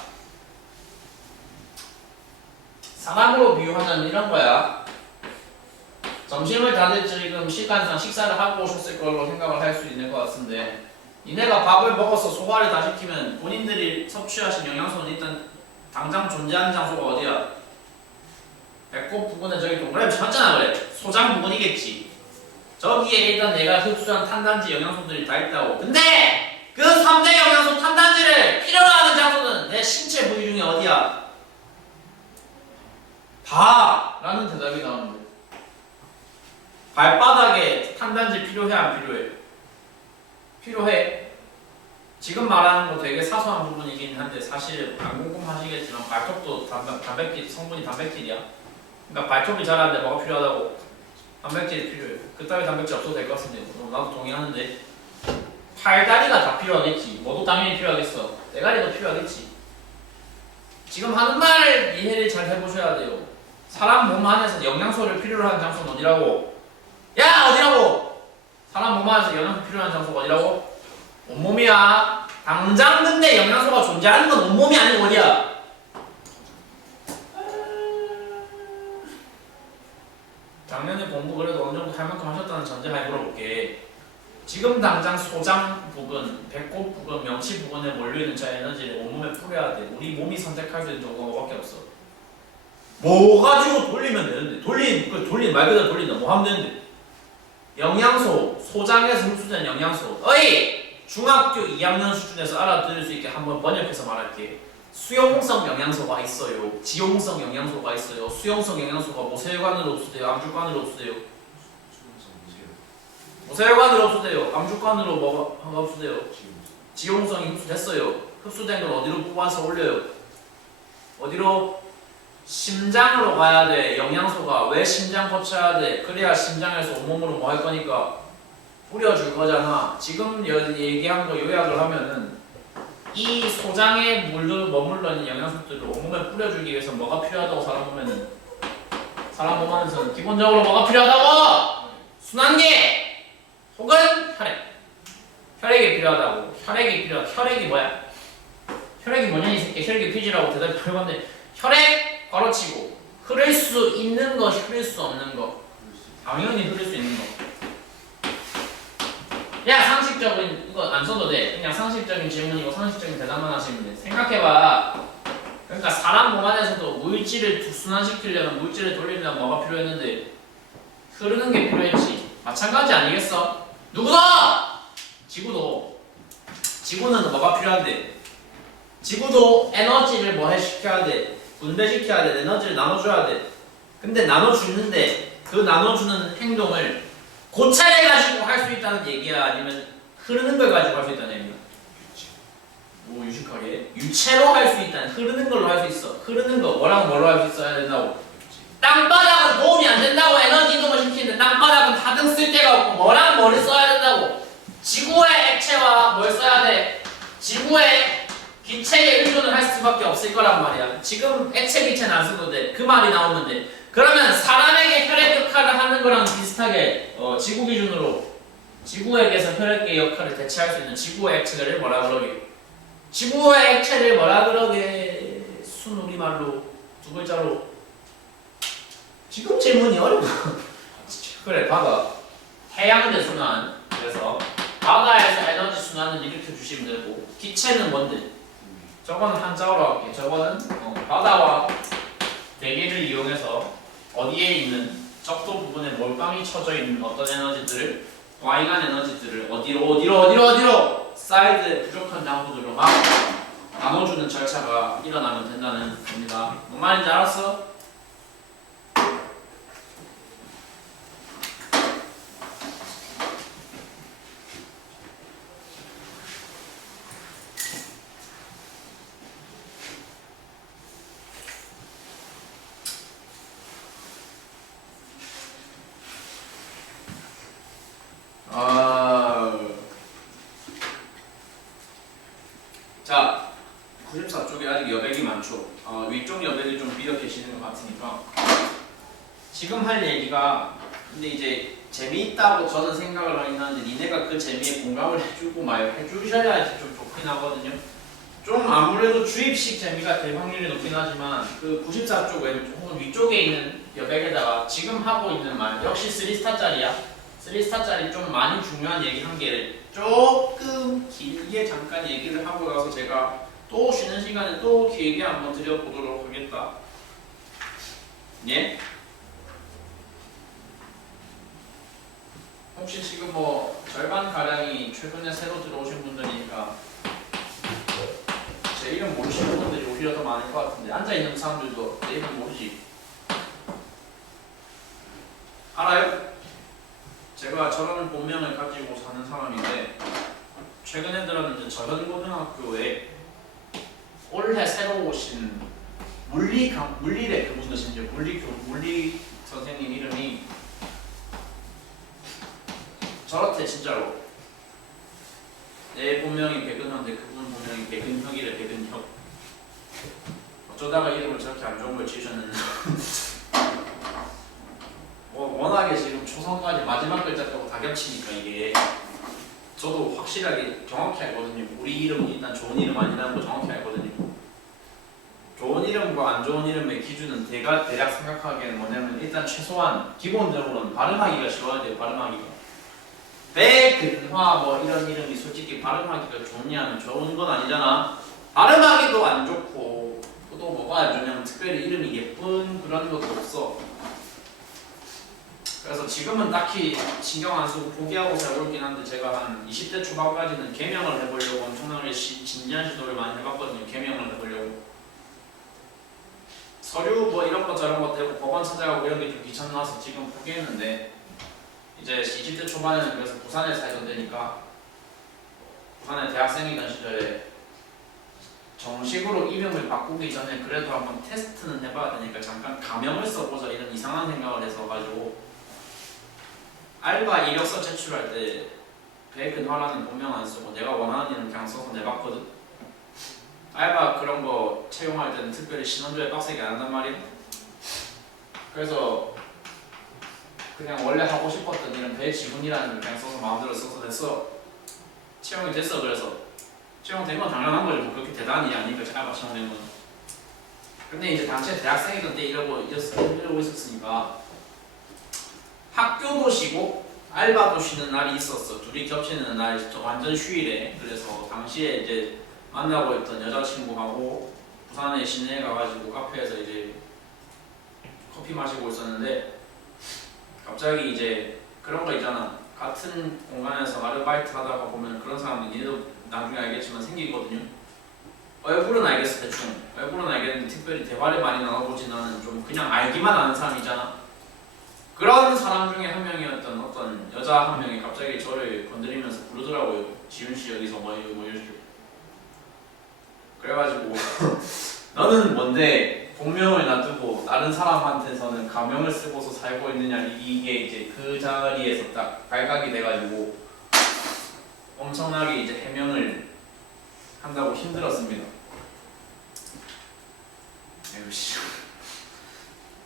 사람으로 비유하면 이런 거야. 점심을 다들 지금 시간상 식사를 하고 오셨을 걸로 생각을 할 수 있는 것 같은데 니네가 밥을 먹어서 소화를 다 시키면 본인들이 섭취하신 영양소는 일단 당장 존재하는 장소가 어디야? 배꼽 부분에 저기 동그라미 쳤잖아 그래. 소장 부분이겠지. 저기에 일단 내가 흡수한 탄단지 영양소들이 다 있다고. 근데 그 3대 영양소 탄단지를 필요로 하는 장소는 내 신체 부위 중에 어디야? 다! 라는 대답이 나오는데 발바닥에 탄단지 필요해 안 필요해? 필요해. 지금 말하는 거 되게 사소한 부분이긴 한데 사실 안 궁금하시겠지만 발톱도 단백질 성분이 단백질이야. 그러니까 발톱이 자라는데 뭐가 필요하다고? 단백질이 필요해. 그따위 단백질 없어도 될 것 같은데 나도 동의하는데 팔다리가 다 필요하겠지. 뭐도 당연히 필요하겠어. 대가리도 필요하겠지. 지금 하는 말 이해를 잘 해보셔야 돼요. 사람 몸 안에서 영양소를 필요로 하는 장소는 어디라고? 야 어디라고? 사람 몸 안에서 영양소 필요한 장소가 어디라고? 온몸이야. 당장 근데 영양소가 존재하는 건 온몸이 아니고 어디야? 작년에 공부 그래도 어느 정도 할 만큼 하셨다는 전제하에 물어볼게. 지금 당장 소장 부근, 배꼽 부근, 명치 부근에 몰려있는 저 에너지를 온몸에 뿌려야 돼. 우리 몸이 선택할 수 있는 정보가 밖에 없어. 뭐 가지고 돌리면 되는데 돌린 말 그대로 돌린다. 뭐 하면 되는데 영양소, 소장에서 흡수된 영양소. 어이! 중학교 2학년 수준에서 알아들을 수 있게 한번 번역해서 말할게. 수용성 영양소가 있어요. 지용성 영양소가 있어요. 수용성 영양소가 모세혈관으로 흡수돼요. 암주관으로 흡수돼요. 모세혈관으로 흡수돼요. 암주관으로 뭐가 흡수돼요? 지용성이 흡수됐어요. 흡수된 걸 어디로 뽑아서 올려요? 어디로? 심장으로 가야 돼. 영양소가 왜 심장 거쳐야 돼? 그래야 심장에서 온몸으로 뭐 할 거니까 뿌려줄 거잖아. 지금 얘기한 거 요약을 하면은 이 소장에 머물러 있는 영양소들을 온몸에 뿌려주기 위해서 뭐가 필요하다고 사람 몸 안에서는 기본적으로 뭐가 필요하다고? 순환계 혹은 혈액이 필요하다고. 혈액이 뭐야? 혈액이 뭐냐 이 새끼. 혈액이 피지라고 대답할 건데 혈액 걸어치고 흐를 수 있는 거, 흐를 수 없는 거. 당연히 흐를 수 있는 거. 야 상식적인 이거 안 써도 돼. 그냥 상식적인 질문이고 상식적인 대답만 하시면 돼. 생각해봐. 그러니까 사람 몸 안에서도 물질을 순환시키려면 물질을 돌리려면 뭐가 필요했는데 흐르는 게 필요했지. 마찬가지 아니겠어? 누구도! 지구는 뭐가 필요한데? 지구도 에너지를 시켜야 돼. 분배시켜야 돼. 에너지를 나눠줘야 돼. 근데 나눠주는데 그 나눠주는 행동을 고차를 가지고 할 수 있다는 얘기야? 아니면 흐르는 걸 가지고 할 수 있다는 얘기야? 뭐 유식하게? 유체로 할 수 있다는, 흐르는 걸로 할 수 있어. 흐르는 거 뭐랑 뭘로 할 수 있어야 된다고? 땅바닥은 도움이 안 된다고. 에너지 이동을 시키는데 땅바닥은 다등 쓸 데가 없고 뭐랑 뭐를 써야 된다고? 지구의 액체와 뭘 써야 돼? 지구의 기체에 의존을 할 수밖에 없을 거란 말이야. 지금 액체 기체는 안 써도 돼. 그 말이 나오면 돼. 그러면 사람에게 혈액 역할을 하는 거랑 비슷하게 지구 기준으로 지구에게서 혈액의 역할을 대체할 수 있는 지구의 액체를 뭐라 그러게? 지구의 액체를 뭐라 그러게? 순 우리말로 두 글자로. 지금 질문이 어려워. 그래 봐봐. 해양대 순환. 그래서 바다에서 에너지 순환을 일으켜 주시면 되고 기체는 뭔데? 저거는 한자어로 할게. 저거는 바다와 대기를 이용해서 어디에 있는 적도 부분에 몰빵이 쳐져 있는 어떤 에너지들을 와이간 에너지들을 어디로 사이드에 부족한 장소들로 막 나눠주는 절차가 일어나면 된다는 겁니다. 뭔 말인지 알았어? 자, 94쪽에 아직 여백이 많죠. 위쪽 여백을 좀 비어 계시는 것 같으니까 지금 할 얘기가 근데 이제 재미있다고 저는 생각을 하긴 하는데 니네가 그 재미에 공감을 해주고 해주셔야지 좀 좋긴 하거든요. 좀 아무래도 주입식 재미가 될 확률이 높긴 하지만 그 94쪽 혹은 위쪽에 있는 여백에다가 지금 하고 있는 말 역시 3스타짜리야. 3스타짜리 좀 많이 중요한 얘기 한 개를 조금 길게 잠깐 얘기를 하고 나서 제가 또 쉬는 시간에 또 길게 한번 드려보도록 하겠다. 예? 혹시 지금 뭐 절반가량이 최근에 새로 들어오신 분들이니까 제 이름 모르시는 분들이 오히려 더 많을 것 같은데 앉아있는 사람들도 내 이름 모르지? 알아요? 제가 저런 본명을 가지고 사는 사람인데 최근에 들었는데 저현고등학교에 올해 새로 오신 물리래 그분도 심지어 물리 선생님 이름이 저렇대 진짜로. 내 본명이 백은혁인데 그분 본명이 백은혁이래. 백은혁. 어쩌다가 이름을 저렇게 안 좋은 걸 지으셨는데 워낙에 지금 초성까지 마지막 글자 빼고 다 겹치니까 이게 저도 확실하게 정확히 알거든요. 우리 이름이 일단 좋은 이름 아니라는 거 정확히 알거든요. 좋은 이름과 안 좋은 이름의 기준은 대략 생각하기에는 뭐냐면 일단 최소한 기본적으로는 발음하기가 쉬워야 돼요. 발음하기가. 백근화 뭐 이런 이름이 솔직히 발음하기가 좋냐면 좋은 건 아니잖아. 발음하기도 안 좋고 또 뭐가 안 좋냐면 특별히 이름이 예쁜 그런 것도 없어. 그래서 지금은 딱히 신경 안 쓰고 포기하고 살고 있긴 한데 제가 한 20대 초반까지는 개명을 해보려고 엄청나게 진지한 시도를 많이 해봤거든요. 개명을 해보려고. 서류 뭐 이런 거 저런 거 떼고 법원 찾아가고 이런 게 좀 귀찮아서 지금 포기했는데 이제 20대 초반에는 그래서 부산에 살던 데니까 부산에 대학생이던 시절에 정식으로 이름을 바꾸기 전에 그래도 한번 테스트는 해봐야 되니까 잠깐 가명을 써보자 이런 이상한 생각을 해서 가지고 알바 이력서 제출할 때 백은화라는 본명 안 쓰고 내가 원하는 이름 그냥 써서 내봤거든. 알바 그런 거 채용할 때는 특별히 신원조회 빡세게 안 한단 말이야. 그래서 그냥 원래 하고 싶었던 이름 배지훈이라는 걸 그냥 써서 마음대로 써서 됐어. 채용이 됐어. 그래서 채용된 건 당연한 거지. 뭐 그렇게 대단히 아니니까 알바 채용된 건. 근데 이제 당시에 대학생이던 때 이러고 있었으니까 학교도 쉬고 알바도 쉬는 날이 있었어. 둘이 겹치는 날이 완전 휴일에. 그래서 당시에 이제 만나고 있던 여자친구하고 부산에 시내에 가가지고 카페에서 이제 커피 마시고 있었는데 갑자기 이제 그런 거 있잖아. 같은 공간에서 아르바이트 하다가 보면 그런 사람들 얘도 나중에 알겠지만 생기거든요. 얼굴은 알겠어 대충. 얼굴은 알겠는데 특별히 대화를 많이 나눠보진 않은 좀 그냥 알기만 아는 사람이잖아. 그런 사람 중에 한 명이었던 어떤 여자 한 명이 갑자기 저를 건드리면서 부르더라고요. 지훈씨 여기서 뭐 이러시고. 그래가지고 너는 뭔데 본명을 놔두고 다른 사람한테서는 가명을 쓰고서 살고 있느냐. 이게 이제 그 자리에서 딱 발각이 돼가지고 엄청나게 이제 해명을 한다고 힘들었습니다. 에이씨.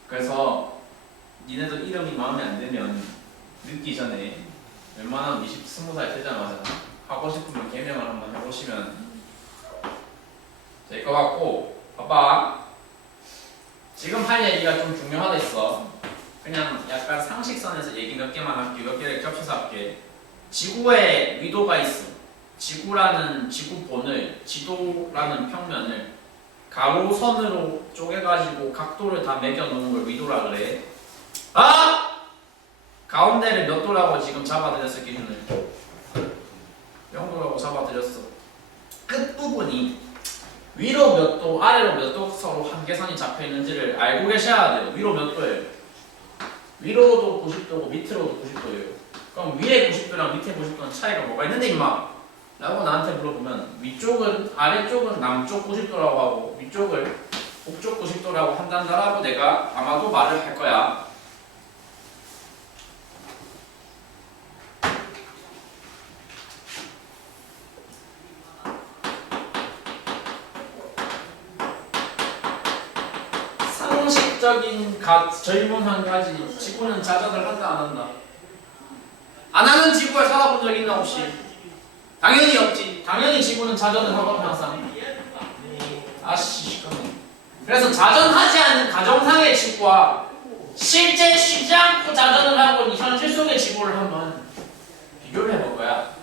그래서 니네도 이름이 마음에 안 들면 늦기 전에 웬만하면 20살 되자마자 하고 싶으면 개명을 한번 해보시면 될 것 같고. 봐봐, 지금 할 얘기가 좀 중요하겠어. 그냥 약간 상식선에서 얘기 몇 개만 할게. 몇 개를 겹쳐서 할게. 지구에 위도가 있어. 지구라는 지구본을, 지도라는 평면을 가로선으로 쪼개가지고 각도를 다 매겨놓은 걸 위도라 그래. 가운데를 몇 도라고 지금 잡아드렸어. 기준을 0도라고 잡아드렸어. 끝부분이 위로 몇 도, 아래로 몇 도 서로 한계선이 잡혀있는지를 알고 계셔야 돼요. 위로 몇 도예요? 위로도 90도고 밑으로도 90도예요. 그럼 위에 90도랑 밑에 90도는 차이가 뭐가 있는데 임마? 라고 나한테 물어보면 위쪽은, 아래쪽은 남쪽 90도라고 하고 위쪽을 북쪽 90도라고 한단다라고 내가 아마도 말을 할 거야. 상식적인 질문 한 가지. 지구는 자전을 한다 안 한다? 안 하는 지구에 살아본 적 있나 혹시? 당연히 없지. 당연히 지구는 자전을 하거든 항상. 아씨 시끄러워. 그래서 자전하지 않은 가정상의 지구와 실제 쉬지 않고 자전을 하고 있는 현실 속의 지구를 한번 비교를 해볼 거야.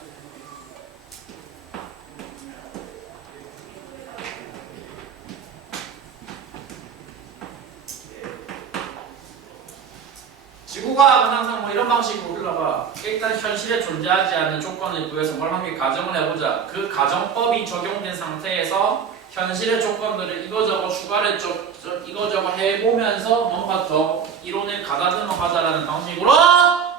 지구과학은 항상 뭐 이런 방식으로 흘러가. 일단 현실에 존재하지 않는 조건을 구해서 뭘 한 개 가정을 해보자. 그 가정법이 적용된 상태에서 현실의 조건들을 이거저거 추가를 이거저거 해보면서 뭔가 더 이론을 가다듬어 가자라는 방식으로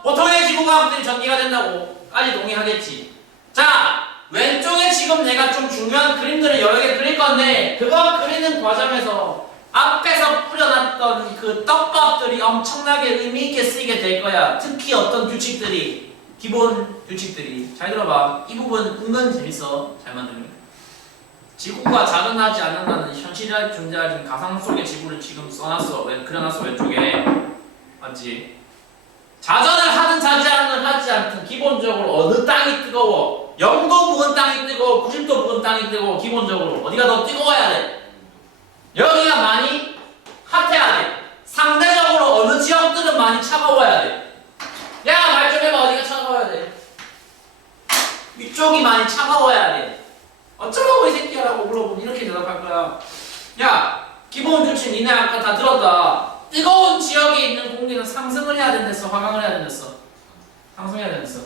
보통의 지구과학들이 전개가 된다고까지 동의하겠지. 자, 왼쪽에 지금 내가 좀 중요한 그림들을 여러 개 그릴 건데 그거 그리는 과정에서 앞에서 뿌려놨던 그 떡밥들이 엄청나게 의미 있게 쓰이게 될 거야. 특히 어떤 규칙들이, 기본 규칙들이. 잘 들어봐. 이 부분 은근 재밌어. 잘 만들면. 지구가 자전하지 않는다는 현실에 존재하는 가상 속의 지구를 지금 써놨어. 그려놨어 왼쪽에. 맞지? 자전을 하든 자전을 하지 않든 기본적으로 어느 땅이 뜨거워? 0도 부근 땅이 뜨거워? 90도 부근 땅이 뜨거워? 기본적으로 어디가 더 뜨거워야 돼? 여기가 많이 핫해야 돼. 상대적으로 어느 지역들은 많이 차가워야 돼. 야, 말 좀 해봐. 어디가 차가워야 돼? 위쪽이 많이 차가워야 돼. 어쩌라고 이 새끼야라고 물어보면 이렇게 대답할 거야. 야, 기본 규칙 니네 아까 다 들었다. 뜨거운 지역에 있는 공기는 상승을 해야 된댔어? 하강을 해야 된댔어? 상승해야 된댔어.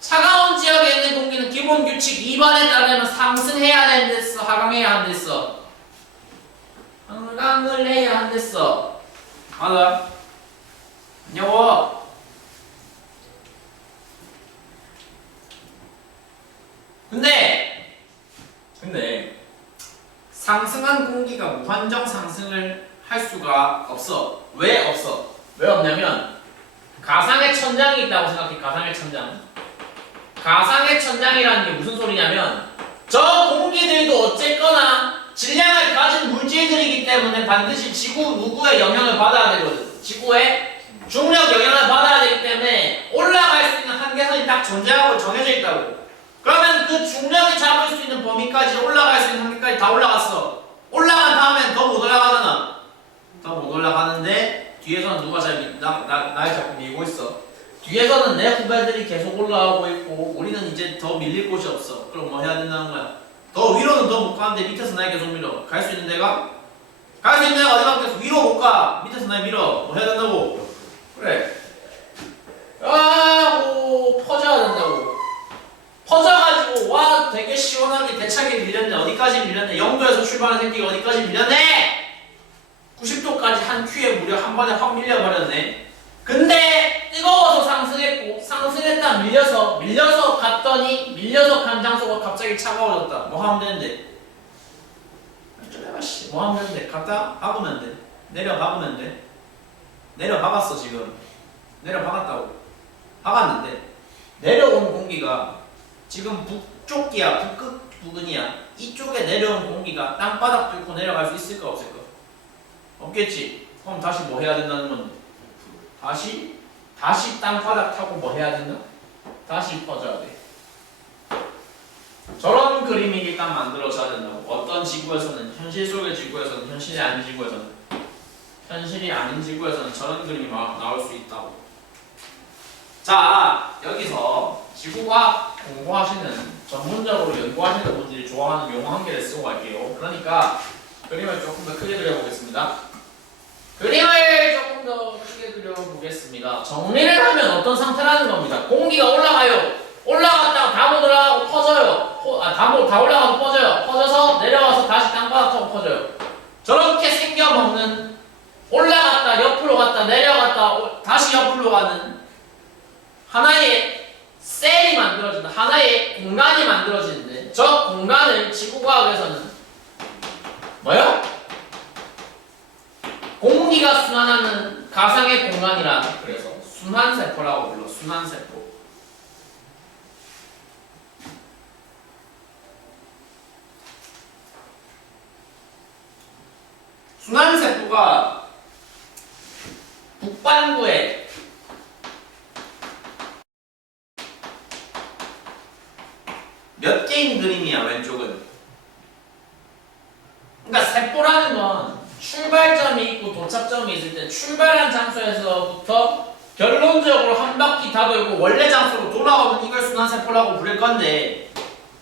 차가운 지역에 있는 공기는 기본 규칙 2번에 따르면 상승해야 된댔어? 하강해야 한댔어? 하강을 해야 한댔어. 맞아. 안녕. 근데 상승한 공기가 무한정 상승을 할 수가 없어. 왜 없어? 왜 없냐면 가상의 천장이 있다고 생각해. 가상의 천장. 가상의 천장이라는 게 무슨 소리냐면 저 공기들도 어쨌거나 질량을 가진 물질들이기 때문에 반드시 지구 누구의 영향을 받아야 되거든. 지구의 중력 영향을 받아야 되기 때문에 올라갈 수 있는 한계선이 딱 존재하고 정해져 있다고. 그러면 그 중력이 잡을 수 있는 범위까지 올라갈 수 있는 한계까지 다 올라갔어. 올라간 다음엔 더 못 올라가잖아. 더 못 올라가는데 뒤에서는 누가 날 자꾸 밀고 있어. 뒤에서는 내 후배들이 계속 올라가고 있고 우리는 이제 더 밀릴 곳이 없어. 그럼 뭐 해야 된다는 거야? 더 위로는 더 못 가는데 밑에서 날 계속 밀어. 갈 수 있는 데가? 갈 수 있는 데가 어디밖에 위로 못 가. 밑에서 날 밀어. 뭐 해야 된다고? 그래. 퍼져야 된다고. 퍼져가지고 와 되게 시원하게 대차게 밀렸네. 어디까지 밀렸네? 0도에서 출발한 새끼가 어디까지 밀렸네? 90도까지 한 큐에 무려 한 번에 확 밀려버렸네. 근데 뜨거워서 상승했고 상승했다 밀려서 갔더니 밀려서 간 장소가 갑자기 차가워졌다. 뭐 하면 되는데? 좀 해봐 씨. 뭐 하면 되는데? 갔다 박으면 돼. 내려 박으면 돼. 내려 박았어 지금. 내려 박았다고. 박았는데 내려온 공기가 지금 북쪽이야 북극 부근이야. 이쪽에 내려온 공기가 땅바닥 뚫고 내려갈 수 있을까 없을까? 없겠지. 그럼 다시 뭐 해야 된다는 건데? 다시 땅바닥 타고 뭐 해야 된다? 다시 퍼져야 돼. 저런 그림이 일단 만들어져야 된다고. 어떤 지구에서는 현실 속의 지구에서는 현실이 아닌 지구에서는 저런 그림이 나올 수 있다고. 자, 여기서 지구과학 공부하시는 전문적으로 연구하시는 분들이 좋아하는 용어 한 개를 쓰고 갈게요. 그러니까 그림을 조금 더 크게 그려보겠습니다. 그림을 조금 더 크게 그려보겠습니다. 정리를 하면 어떤 상태라는 겁니다. 공기가 올라가요. 올라갔다가 다 못 올라가고 퍼져요. 다 올라가고 퍼져요. 퍼져서 내려와서 다시 땅바닥 타고 퍼져요. 저렇게 생겨먹는 올라갔다 옆으로 갔다 내려갔다 다시 옆으로 가는 하나의 셀이 만들어진다. 하나의 공간이 만들어지는데 저 공간을 지구과학에서는 뭐요? 공기가 순환하는 가상의 공간이라 그래서 순환세포라고 불러. 순환세포. 순환세포가 북반구에 몇 개인 그림이야 왼쪽은. 그러니까 세포라는 건 출발점이 있고 도착점이 있을 때 출발한 장소에서부터 결론적으로 한 바퀴 다 돌고 원래 장소로 돌아오는 이걸 순환세포라고 부를 건데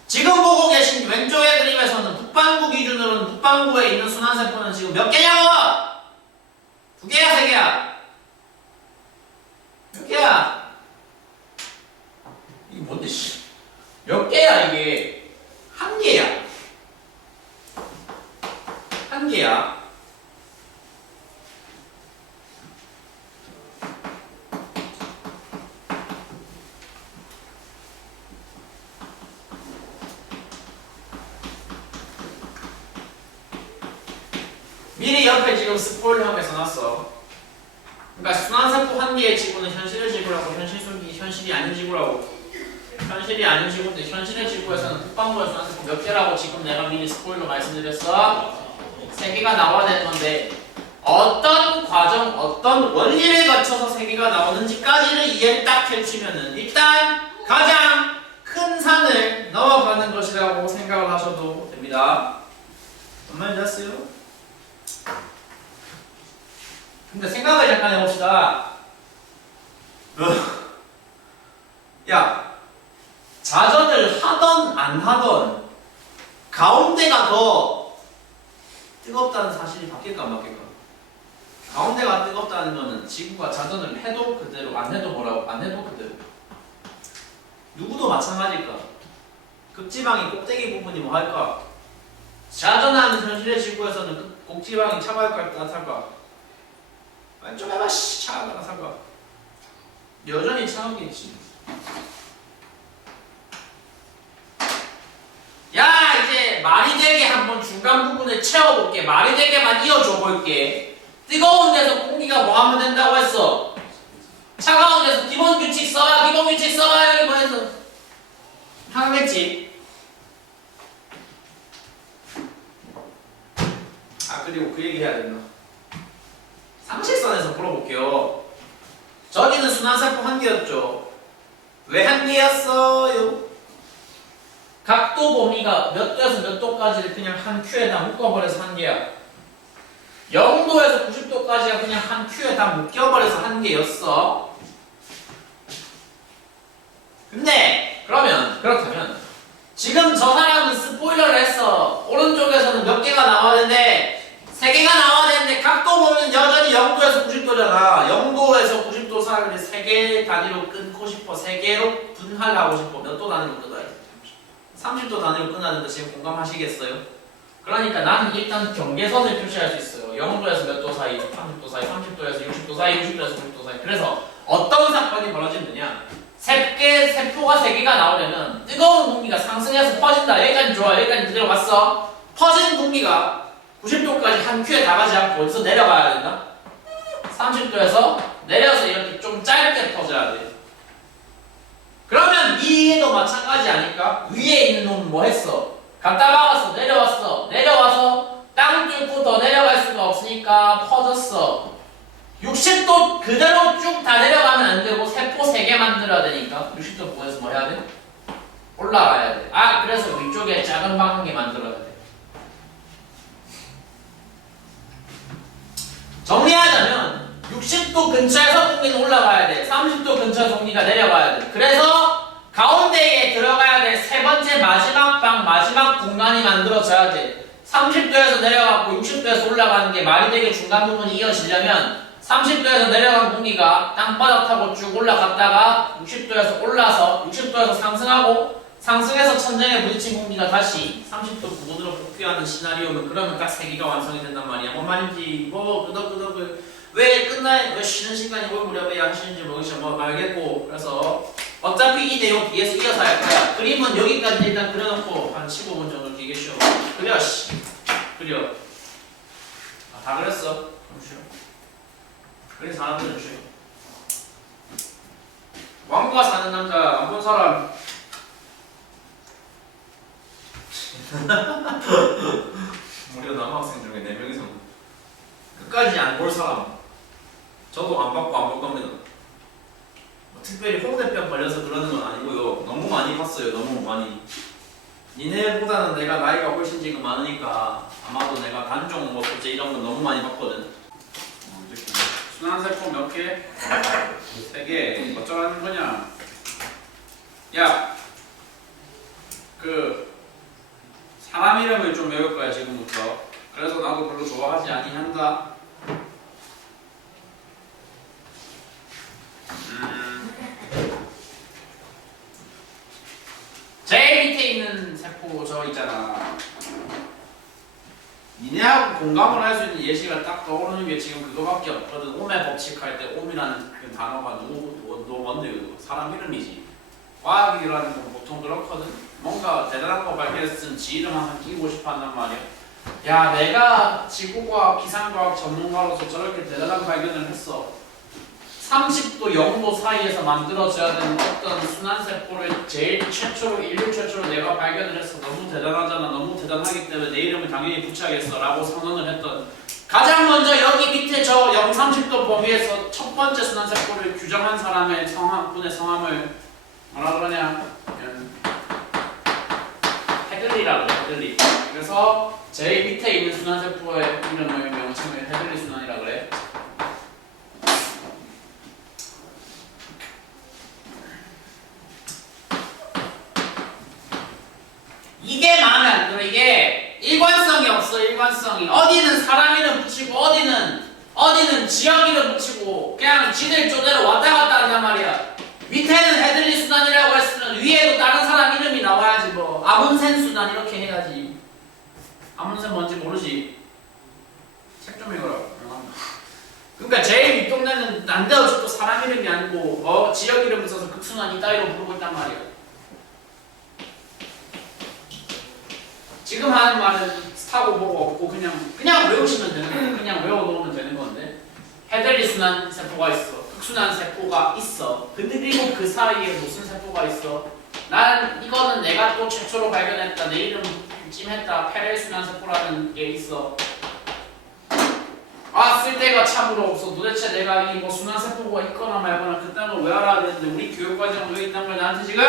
지금 보고 계신 왼쪽의 그림에서는 북반구 기준으로는 북반구에 있는 순환세포는 지금 몇 개냐고! 2개야 3개야? 몇 개야? 이게 뭔데 씨. 몇 개야 이게? 1개야. 1개야. 옆에 지금 스포일러하게 써놨어. 그러니까 순환세포 한 개의 지구는 현실의 지구라고, 현실이 아닌 지구라고. 현실이 아닌 지구인데 현실의 지구에서는 북방구의 순환세포 몇 개라고 지금 내가 미리 스포일러 말씀드렸어? 3개가 나와야 되는 건데 어떤 과정, 어떤 원리를 거쳐서 3개가 나오는지까지를 이해를 딱 해주시면은 일단 가장 큰 산을 넘어가는 것이라고 생각을 하셔도 됩니다. 뭔 말인지 아세요? 근데 생각을 잠깐 해봅시다. 야, 자전을 하던 안 하던 가운데가 더 뜨겁다는 사실이 바뀔까 안 바뀔까? 가운데가 뜨겁다는 거는 지구가 자전을 해도 그대로 안 해도 뭐라고? 안 해도 그대로. 누구도 마찬가지일까? 극지방이 꼭대기 부분이 뭐 할까? 자전하는 현실의 지구에서는 그 꼭지방이 차가울까 따뜻할까? 좀 해봐 씨 차가울까 따뜻할까? 여전히 차갑겠지. 야 이제 말이 되게 한번 중간 부분을 채워볼게. 말이 되게만 이어줘 볼게. 뜨거운 데서 공기가 뭐 하면 된다고 했어? 차가운 데서 기본 규칙 써야 기본 규칙 써야 이거 해서 하겠지. 아 그리고 그 얘기 해야 된다. 상식선에서 풀어볼게요. 저기는 순환세포 한 개였죠. 왜 한 개였어요? 각도 범위가 몇 도에서 몇 도까지를 그냥 한 큐에다 묶어버려서 한 개야. 0도에서 90도까지가 그냥 한 큐에 다 묶여버려서 한 개였어. 근데 그렇다면 지금 저 사람은 스포일러를 했어. 오른쪽에서는 몇 개가 나와야 되는데 3개가 나와야 되는데 각도 보면 여전히 0도에서 90도잖아. 0도에서 90도 사이를 3개 단위로 끊고 싶어. 3개로 분할하고 싶어. 몇 도 단위로 끊어야 돼? 30도 단위로 끊었는데 지금 공감하시겠어요? 그러니까 나는 일단 경계선을 표시할 수 있어요. 0도에서 몇 도 사이, 30도 사이, 30도에서 60도 사이, 60도에서 90도 사이. 그래서 어떤 사건이 벌어지느냐? 세포가 3개가 나오려면 뜨거운 공기가 상승해서 퍼진다. 여기까지 좋아. 여기까지 그대로 갔어. 퍼진 공기가 90도까지 한 큐에 다 가지 않고 어디서 내려가야 된다? 30도에서 내려서 이렇게 좀 짧게 퍼져야 돼. 그러면 위에도 마찬가지 아닐까? 위에 있는 놈은 뭐 했어? 갔다 막았어. 내려와서 땅 뚫고 더 내려갈 수가 없으니까 퍼졌어. 60도 그대로 쭉 다 내려가면 안 되고 세포 3개 만들어야 되니까 60도 부에서 뭐 해야 돼? 올라가야 돼. 아 그래서 위쪽에 작은 방 한 개 만들어야 돼. 정리하자면 60도 근처에서 공기는 올라가야 돼. 30도 근처에서 공기가 내려가야 돼. 그래서 가운데에 들어가야 될 세 번째 마지막 방, 마지막 공간이 만들어져야 돼. 30도에서 내려가고 60도에서 올라가는 게 말이 되게 중간 부분이 이어지려면 30도에서 내려간 공기가 땅바닥 타고 쭉 올라갔다가 60도에서 올라서 60도에서 상승하고 상승해서 천장에 부딪힌 공기가 다시 30도 부분으로 복귀하는 시나리오면 그러면 딱 3개가 완성이 된단 말이야. 뭔 말인지 뭐 끄덕끄덕 왜 쉬는 시간이 뭘 무렵에 하시는지 모르겠지만 뭐 알겠고. 그래서 어차피 이 내용 뒤에서 이어서 할 거야. 그림은 여기까지 일단 그려놓고 한 15분 정도 길게 쉬어. 그려. 아, 다 그렸어? 그럼 쉬어. 그린 사람들은 쉬어. 왕과 사는 남자 안 본 사람. 우리가 남학생 중에 4명이서 끝까지 안 볼 사람. 저도 안 받고 안 볼 겁니다. 특별히 홍대병 걸려서 그러는 건 아니고요. 너무 많이 봤어요. 너무 많이. 니네보다는 내가 나이가 훨씬 지금 많으니까 아마도 내가 단종 뭐 어째 이런 건 너무 많이 봤거든. 순환세포 몇 개? 3개. 어쩌라는 거냐? 야, 그 사람 이름을 좀 외울 거야 지금부터. 그래서 나도 별로 좋아하지 아니한다. 제일 밑에 있는 세포 저 있잖아. 니네하고 공감을 할 수 있는 예시가 딱 떠오르는 게 지금 그거밖에 없거든. 옴의 법칙 할 때 옴이라는 그 단어가 뭔데? 사람 이름이지. 과학이라는 건 보통 그렇거든. 뭔가 대단한 거 발견했으면 지 이름 한번 끼고 싶어 한단 말이야. 야, 내가 지구과학, 기상과학 전문가로서 저렇게 대단한 발견을 했어. 30도 0도 사이에서 만들어져야 되는 어떤 순환세포를 제일 최초로, 인류 최초로 내가 발견을 했어. 너무 대단하잖아. 너무 대단하기 때문에 내 이름을 당연히 붙여야겠어 라고 선언을 했던, 가장 먼저 여기 밑에 저 0, 30도 범위에서 첫 번째 순환세포를 규정한 사람의 분의 성함을 뭐라 그러냐? 헤들리라고 해, 헤들리. 그래서 제일 밑에 있는 순환세포의 이름을 명칭을 헤들리 순환이라고 그래. 이게 마음에 안 들어. 이게 일관성이 없어. 일관성이. 어디는 사람 이름 붙이고 어디는 지역 이름 붙이고 그냥 지들 쪼대로 왔다 갔다 한단 말이야. 밑에는 헤들리 순환이라고 했으면 위에도 다른 사람 이름이 나와야지. 뭐 아문센 순환 이렇게 해야지. 아문센 뭔지 모르지? 책 좀 읽어라. 그러니까 제일 윗동네는 난데없이 또 사람 이름이 아니고 지역 이름 써서 극순환 이따위로 부르고 있단 말이야. 지금 하는 말은 스타고 뭐가 없고 그냥 외우시면 되는 거야. 그냥 외워놓으면 되는 건데, 헤들리 순환 세포가 있어. 극순환 세포가 있어. 근데 그리고 그 사이에 무슨 세포가 있어? 난 이거는 내가 또 최초로 발견했다. 내 이름 찜했다. 페렐 순환 세포라는 게 있어. 쓸데가 참으로 없어. 도대체 내가 이 뭐 순환 세포가 있거나 말거나 그딴 걸 왜 알아야 되는데, 우리 교육과정 왜 있단 걸 나한테 지금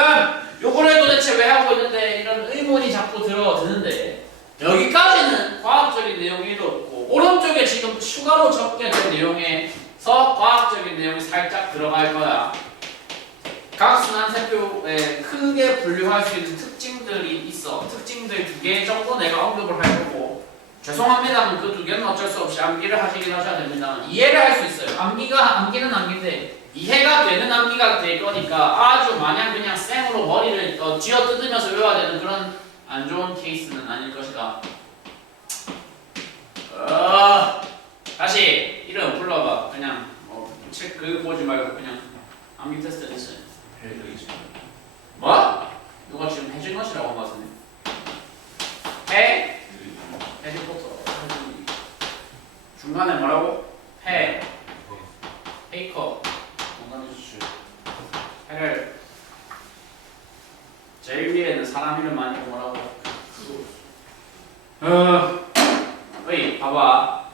요거를 도대체 왜 하고 있는데, 이런 의문이 자꾸 들어드는데, 여기까지는 과학적인 내용이 1도 없고, 오른쪽에 지금 추가로 적게된 내용에서 과학적인 내용이 살짝 들어갈 거야. 각 순환세포에 크게 분류할 수 있는 특징들이 있어. 특징들 2개 정도 내가 언급을 할 거고, 죄송합니다만 그 2개는 어쩔 수 없이 암기를 하시긴 하셔야 됩니다만 이해를 할 수 있어요. 암기는 암기인데 이해가 되는 암기가 될 거니까 아주 마냥 그냥 생으로 머리를 쥐어 뜯으면서 외워야 되는 그런 안 좋은 케이스는 아닐 것이다. 다시 이름 불러봐. 그냥 책 그거 보지 말고 그냥 암기 테스트 했어요. 뭐? 누가 지금 해준 것이라고 한 것 같은데. 해리포터. 중간에 뭐라고? 페이커. 해를 제일 위에는 사람 이름 아니고 뭐라고? 봐봐.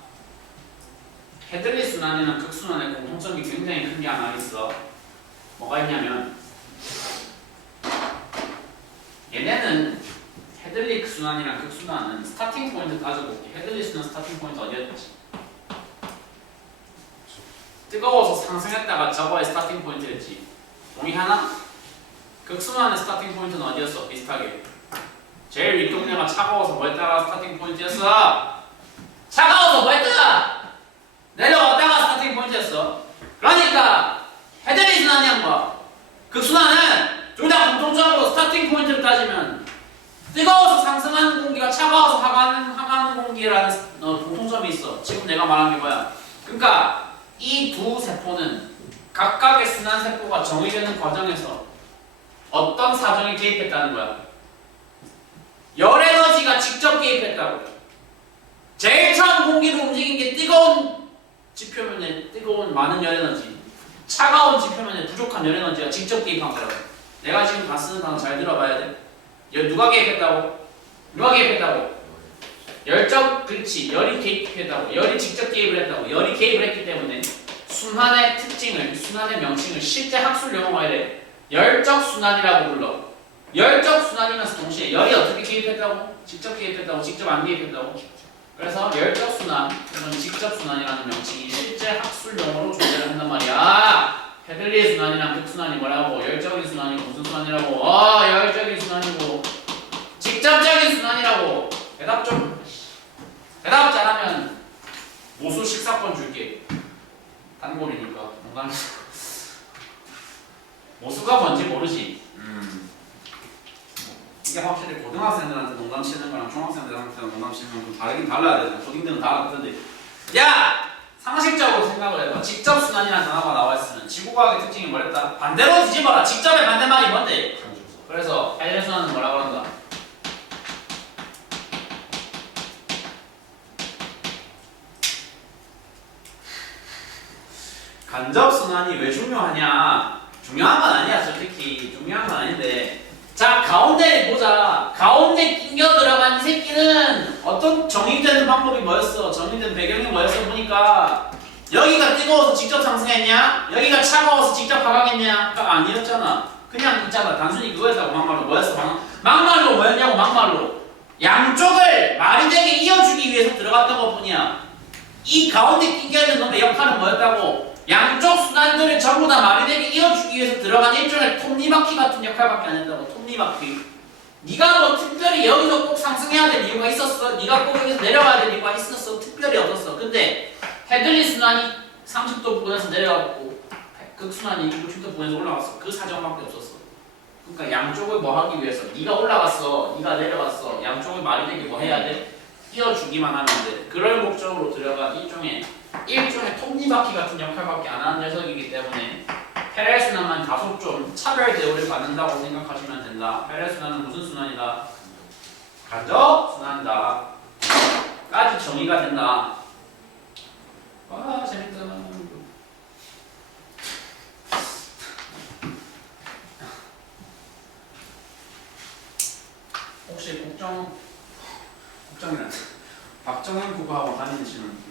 헤들리 순환이나 극순환의 공통점이 굉장히 큰 게 하나 있어. 뭐가 있냐면 얘네는 헤들리 순환이랑 극순환은 스타팅 포인트 따지고 볼게. 헤들리 순환 스타팅 포인트 어디였지? 뜨거워서 상승했다가 저거의 스타팅 포인트였지. 동의하나? 극순환의 스타팅 포인트는 어디였어? 비슷하게. 제일 윗동네가 차가워서 뭐했다가 스타팅 포인트였어? 차가워서 뭐했다가 내려왔다가 스타팅 포인트였어. 그러니까 헤들리 순환이 한 거야. 극순환은 둘 다 공통적으로 스타팅 포인트를 따지면 뜨거워서 상승하는 공기가 차가워서 하가는 공기라는 공통점이 있어. 지금 내가 말한 게 뭐야? 그러니까 이 두 세포는 각각의 순환세포가 정의되는 과정에서 어떤 사정이 개입했다는 거야? 열에너지가 직접 개입했다고. 제일 처음 공기를 움직인 게 뜨거운 지표면에 뜨거운 많은 열에너지, 차가운 지표면에 부족한 열에너지가 직접 개입한 거라고. 내가 지금 다 쓰는 단어 잘 들어봐야 돼. 누가 개입했다고? 누가 개입했다고? 열적, 그렇지. 열이 개입했다고. 열이 직접 개입을 했다고. 열이 개입을 했기 때문에 순환의 특징을, 순환의 명칭을 실제 학술 용어가 이래. 열적 순환이라고 불러. 열적 순환이면서 동시에 열이 어떻게 개입했다고? 직접 개입했다고? 직접 안 개입했다고? 그래서 열적 순환, 또는 직접 순환이라는 명칭이 실제 학술 용어로 존재를 한단 말이야. 헤들리의 순환이랑 극순환이 뭐라고? 열적인 순환이고 무슨 순환이라고? 열적인 순환이고 직접적인 순환이라고. 대답 좀. 대답 잘하면 모수 식사권 줄게. 단골이니까. 농담. 모수가 뭔지 모르지. 이게 확실히 고등학생들한테 농담 치는 거랑 중학생들한테 농담 치는 건 좀 다르긴 달라야 되잖아. 고딩들은 다 알았던데. 야! 상식적으로 생각을 해봐. 직접 순환이라는 단어가 나와 있으면 지구과학의 특징이 뭐랬다? 반대로 뒤집어라. 직접의 반대말이 뭔데? 그래서 헤들리 순환은 뭐라고 한다? 간접순환이 왜 중요하냐? 중요한 건 아니야, 솔직히. 중요한 건 아닌데. 자, 가운데를 보자. 가운데 끼겨 들어간 이 새끼는 어떤 정의되는 방법이 뭐였어? 정의된 배경이 뭐였어? 보니까 여기가 뜨거워서 직접 상승했냐? 여기가 차가워서 직접 하강했냐?가 아니었잖아. 그냥 있잖아. 단순히 그거였다고 막말로. 뭐였어? 막말로 뭐였냐고 막말로. 양쪽을 말이 되게 이어주기 위해서 들어갔던 것 뿐이야. 이 가운데 끼겨있는 놈의 역할은 뭐였다고? 양쪽 순환들을 전부 다 말이 되게 이어주기 위해서 들어간 일종의 톱니바퀴 같은 역할밖에 안 했다고. 톱니바퀴. 네가 뭐 특별히 여기서 꼭 상승해야 될 이유가 있었어? 네가 꼭 여기서 내려가야 될 이유가 있었어? 특별히 없었어. 근데 헤들리 순환이 30도 부분에서 내려갔고 극순환이 60도 부분에서 올라갔어. 그 사정밖에 없었어. 그러니까 양쪽을 뭐 하기 위해서 네가 올라갔어, 네가 내려갔어. 양쪽을 말이 되게 뭐 해야 돼? 띄워주기만 하면 돼. 그럴 목적으로 들어간 일종의 톱니바퀴 같은 역할밖에 안 하는 녀석이기 때문에 페레 순환만 다소 좀 차별 대우를 받는다고 생각하시면 된다. 페레 순환은 무슨 순환이다? 간접 순환이다. 까지 정의가 된다. 와 재밌다. 혹시 국정이란 박정현 국어학원 다니시는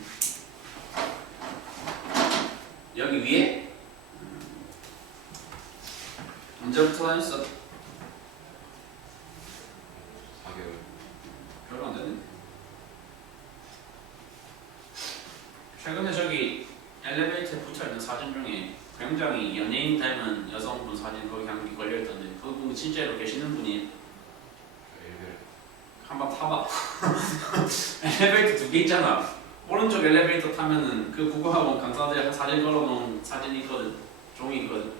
여기 위에 언제부터 다녔어? 4개월. 별로 안 됐네. 최근에 저기 엘리베이터에 붙어있는 사진 중에 굉장히 연예인 닮은 여성분 사진 거기 한 개 걸려있던데 그분 실제로 계시는 분이 한번 타봐. 엘리베이터 2개 있잖아. 오른쪽 엘리베이터 타면은 그 국어학원 강사들 사진 걸어놓은 사진이 있거든. 종이 있거든.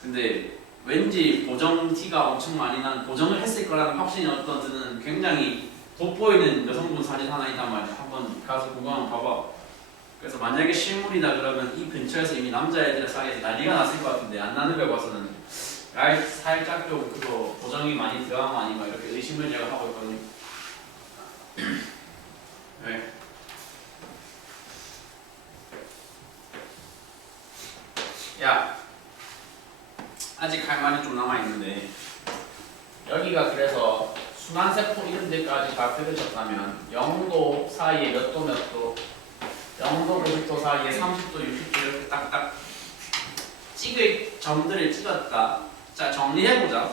근데 왠지 보정 티가 엄청 많이 나는 보정을 했을 거라는 확신이 어떤 드는 굉장히 돋보이는 여성분 사진 하나 있단 말이야. 한번 가서 그거 한번 봐봐. 그래서 만약에 실물이다 그러면 이 근처에서 이미 남자애들 사이에서 난리가 났을 것 같은데 안 나는 걸 봐서는 살짝 좀 그거 보정이 많이 들어간 거 아닌가 이렇게 의심을 제가 하고 있거든요. 네. 야, 아직 할 말이 좀 남아있는데 여기가 그래서 순환세포 이런 데까지 다 들으셨다면 0도 사이에 몇 도 몇 도 0도 90도 사이에 30도 60도 이렇게 딱딱 찍을 점들을 찍었다. 자 정리해보자.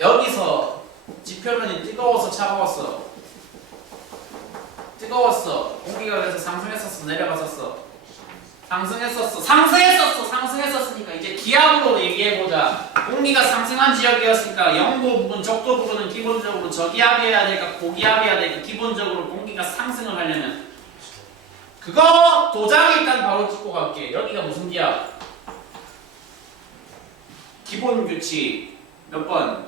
여기서 지표면이 뜨거워서 차가웠어. 뜨거웠어. 공기가 그래서 상승했었어 내려갔었어. 상승했었으니까 이제 기압으로 얘기해보자. 공기가 상승한 지역이었으니까 영도 부분, 적도 부분은 기본적으로 저기압이어야 될까 고기압이어야 될까. 기본적으로 공기가 상승을 하려면 그거 도장 일단 바로 찍고 갈게. 여기가 무슨 기압? 기본 규칙 몇 번?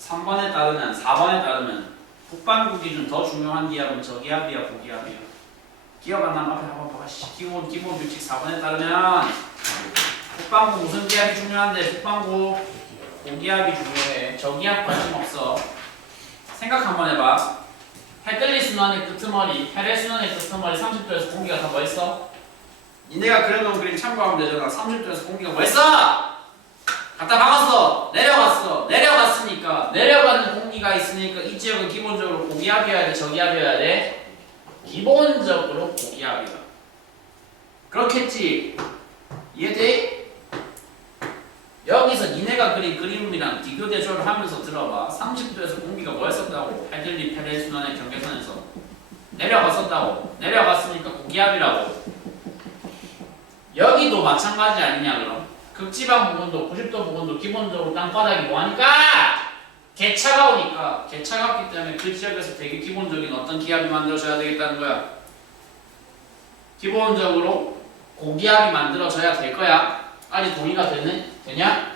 3번에 따르면 4번에 따르면 북반구 기준 더 중요한 기압은 저기압이야 고기압이야. 기억 안 나면 앞에 한번 봐봐. 기본 규칙 4번에 따르면 북반구 무슨 기압이 중요한데 북반구 고기압이 중요해. 저기압 관심 없어. 생각 한번 해봐. 헤들리 순환의 끄트머리, 페레 순환의 끄트머리 30도에서 공기가 다 뭐 있어? 니네가 그려놓은 그림 참고하면 되잖아. 30도에서 공기가 뭐 있어? 갖다 박았어. 내려갔으니까 내려가는 공기가 있으니까 이 지역은 기본적으로 고기압이어야 돼 저기압이어야 돼? 기본적으로 고기압이다. 그렇겠지? 이해돼? 여기서 니네가 그린 그림이랑 비교 대조를 하면서 들어봐. 30도에서 공기가 뭐였었다고? 헤들리 페레 순환의 경계선에서 내려갔었다고. 내려갔으니까 고기압이라고. 여기도 마찬가지 아니냐 그럼? 극지방 부분도 90도 부분도 기본적으로 땅바닥이 뭐하니까? 개차가우니까. 개차갑기 때문에 그 지역에서 되게 기본적인 어떤 기압이 만들어져야 되겠다는 거야. 기본적으로 고기압이 만들어져야 될 거야. 아직 동의가 되냐?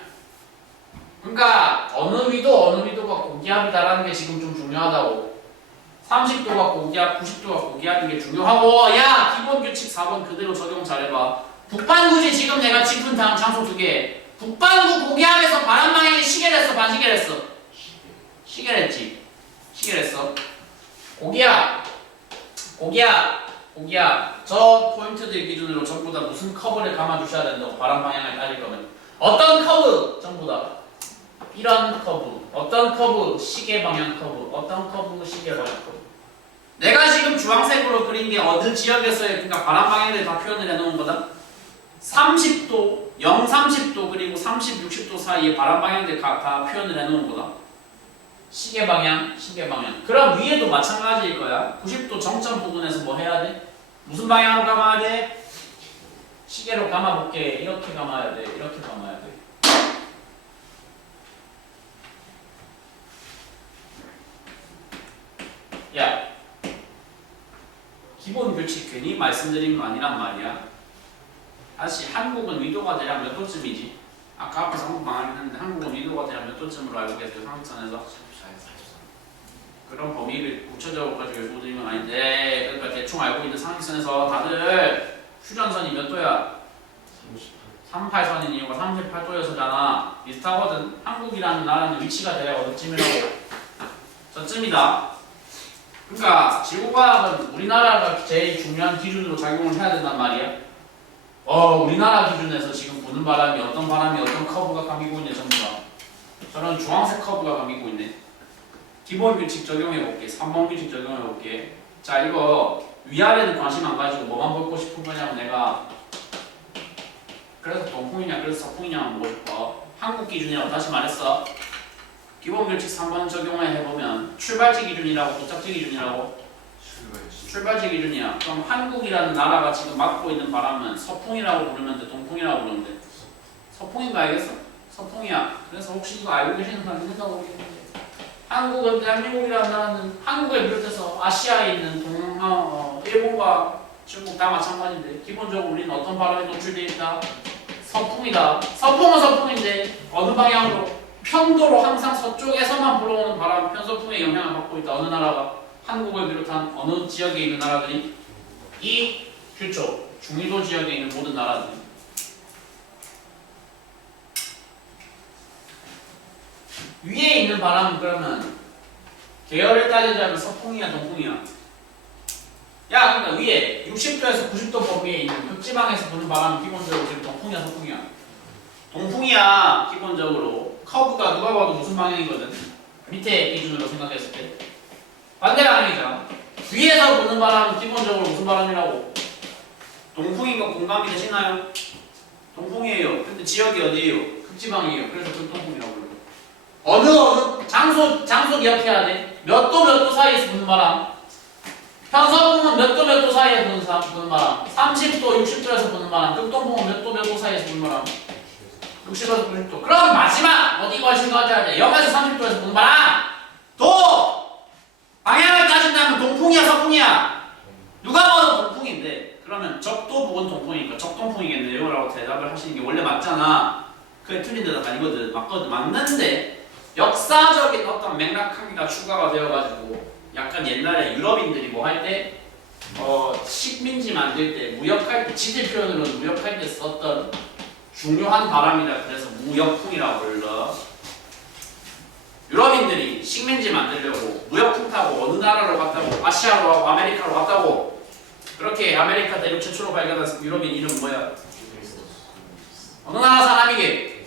그러니까 어느 위도가 고기압이다라는 게 지금 좀 중요하다고. 30도가 고기압, 90도가 고기압인 게 중요하고. 야 기본 규칙 4번 그대로 적용 잘해봐. 북반구지 지금 내가 짚은 다음 장소 2개. 북반구 고기압에서 바람 방향이 시계를 했어 반시계를 했어? 시계를 했지. 시계를 했어. 고기압 고기야, 저 포인트들 기준으로 전부 다 무슨 커브를 감아주셔야 된다고 바람 방향을 따질 거면 어떤 커브 전부 다 이런 커브, 어떤 커브 시계 방향 커브, 어떤 커브 시계 방향 커브. 내가 지금 주황색으로 그린 게 어느 지역에서의 그러니까 바람 방향을 다 표현을 해놓은 거다. 30도, 0, 30도 그리고 30, 60도 사이에 바람 방향들 다 표현을 해놓은 거다. 시계 방향, 시계 방향. 그럼 위에도 마찬가지일 거야. 90도 정점 부분에서 뭐 해야 돼? 무슨 방향으로 감아야 돼? 시계로 감아볼게. 이렇게 감아야 돼. 이렇게 감아야 돼. 야, 기본 규칙 괜히 말씀드린 거 아니란 말이야. 다시 한국은 위도가 대략 몇 도쯤이지? 아까 앞에서 한국 말하긴 했는데 한국은 위도가 대략 몇 도쯤으로 알고 계세요? 상륙선에서? 그런 범위를 구체적으로 가지고 요구드린 건 아닌데 그러니까 대충 알고 있는 상륙선에서 다들 휴전선이 몇 도야? 38선인 이유가 38도여서잖아. 비슷하거든. 한국이라는 나라는 위치가 대략 어디쯤이라고? 저쯤이다. 그러니까 지구과학은 우리나라가 제일 중요한 기준으로 작용을 해야 된단 말이야. 우리나라 기준에서 지금 부는 바람이 어떤 커브가 감기고 있네. 전부 다 저런 주황색 커브가 감기고 있네. 기본 규칙 적용해볼게. 3번 규칙 적용해볼게. 자, 이거 위아래는 관심 안 가지고 뭐만 보고 싶은 거냐면 내가 그래서 동풍이냐 그래서 서풍이냐만 보고 싶어. 한국 기준이라고 다시 말했어. 기본 규칙 3번 적용을 해보면 출발지 기준이라고 도착지 기준이라고? 출발지 기준이야. 그럼 한국이라는 나라가 지금 맡고 있는 바람은 서풍이라고 부르면 돼? 동풍이라고 부르면 돼? 서풍인가 알겠어? 서풍이야. 그래서 혹시 이거 알고 계시는 사람 있는가 모르겠는데 한국은 대한민국이라는 나라는 한국을 비롯해서 아시아에 있는 일본과 중국 다 마찬가지인데 기본적으로 우리는 어떤 바람에 노출되어 있다? 서풍이다. 서풍은 서풍인데 어느 방향으로? 편도로 항상 서쪽에서만 불어오는 바람, 편서풍의 영향을 받고 있다. 어느 나라가? 한국을 비롯한 어느 지역에 있는 나라들이? 이 규쪽, 중위도 지역에 있는 모든 나라들이. 위에 있는 바람은 그러면 계열을 따지자면 서풍이야, 동풍이야? 야, 그러니까 위에 60도에서 90도 범위에 있는 극지방에서 부는 바람은 기본적으로 지금 동풍이야, 서풍이야? 동풍이야, 기본적으로. 커브가 누가 봐도 무슨 방향이거든? 밑에 기준으로 생각했을 때 반대 방향이잖아. 위에서 부는 바람은 기본적으로 무슨 바람이라고? 동풍인 거 공감이 되시나요? 동풍이에요. 근데 지역이 어디예요? 극지방이에요. 그래서 극동풍이라고 부르고. 어느 장소 기억해야 돼. 몇 도 사이에서 부는 바람. 편서풍은 몇 도 사이에 부는 바람. 30도, 60도에서 부는 바람. 극동풍은 몇 도 사이에서 부는 바람. 60에서 90도. 그럼 마지막 어디 관심 가져야 돼? 0에서 30도에서 부는 바람. 방향을 따진다면 동풍이야, 서풍이야? 누가 봐도 동풍인데 그러면 적도 부근 동풍이니까 적동풍이겠네요 라고 대답을 하시는 게 원래 맞잖아. 그게 틀린 데가 아니거든. 맞는데 역사적인 어떤 맥락하기가 추가가 되어가지고 약간 옛날에 유럽인들이 뭐 할 때 식민지 만들 때 무역할 때 지질 표현으로는 무역할 때 썼던 중요한 바람이라 그래서 무역풍이라고 불러. 유럽인들이 식민지 만들려고 무역풍 타고 어느 나라로 갔다고? 아시아로 가고 아메리카로 갔다고. 그렇게 아메리카 대륙 최초로 발견한 유럽인 이름 뭐야? 어느 나라 사람이게?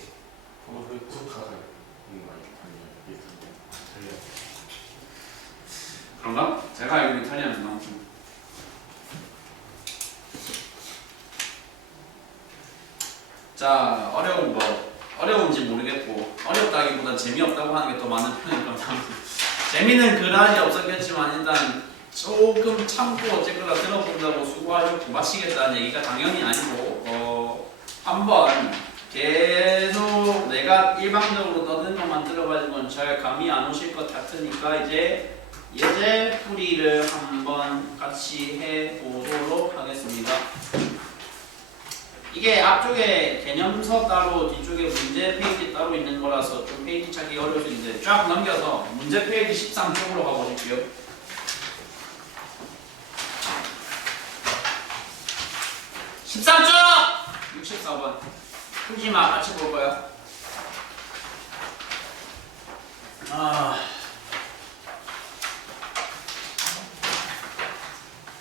그런가? 제가 알고 있는 이탈리아는 아무튼 자, 어려운지 모르겠고 어렵다기보단 재미없다고 하는 게 더 많은 편인 것 같아요. 재미는 그다지 없었겠지만 일단 조금 참고 어쨌거나 들어본다고 수고하셨고 마치겠다는 얘기가 당연히 아니고 한번 계속 내가 일방적으로 떠드는 것만 들어가지고는 잘 감이 안 오실 것 같으니까 이제 예제 풀이를 한번 같이 해보도록 하겠습니다. 이게 앞쪽에 개념서 따로 뒤쪽에 문제 페이지 따로 있는 거라서 좀 페이지 찾기 어려울 수 있는데 쫙 넘겨서 문제 페이지 13쪽으로 가보실게요. 13쪽! 64번 풀지마 같이 볼 거야.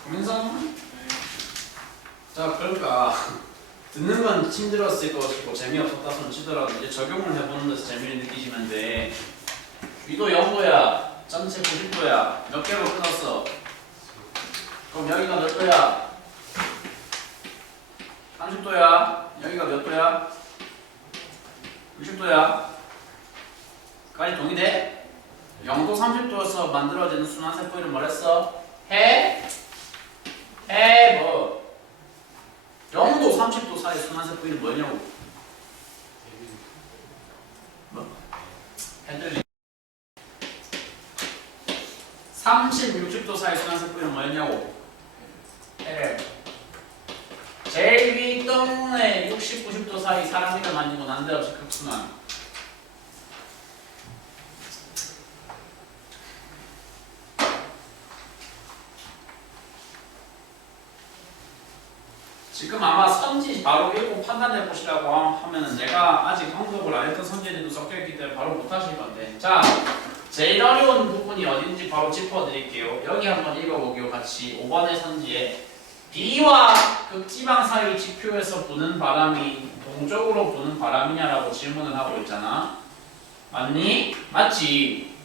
고민성 자, 그러니까 듣는 건 힘들었을 것이고 재미없었다 손 치더라도 이제 적용을 해보는 데서 재미를 느끼시면 돼. 위도 0도야. 전체 90도야. 몇 개로 끊었어? 그럼 여기가 몇 도야? 30도야. 여기가 몇 도야? 60도야. 까지 동의돼? 0도 30도에서 만들어지는 순환세포 이름 뭐랬어? 뭐 0도 30도 사이 순환세포 이름 뭐냐고? 뭐? 핸들링 30, 60도 사이 순환세포 이름 뭐였냐고? 제일 위 동네 60, 90도 사이 사람 이름 아니고 난데없이 극순환. 지금 아마 선지 바로 읽고 판단해 보시라고 하면은 내가 아직 언급을 안 했던 선지들도 섞여 있기 때문에 바로 못 하실 건데. 자, 제일 어려운 부분이 어딘지 바로 짚어 드릴게요. 여기 한번 읽어보기요. 같이 5번의 선지에 B와 극지방 사이 지표에서 부는 바람이 동쪽으로 부는 바람이냐라고 질문을 하고 있잖아. 맞니? 맞지?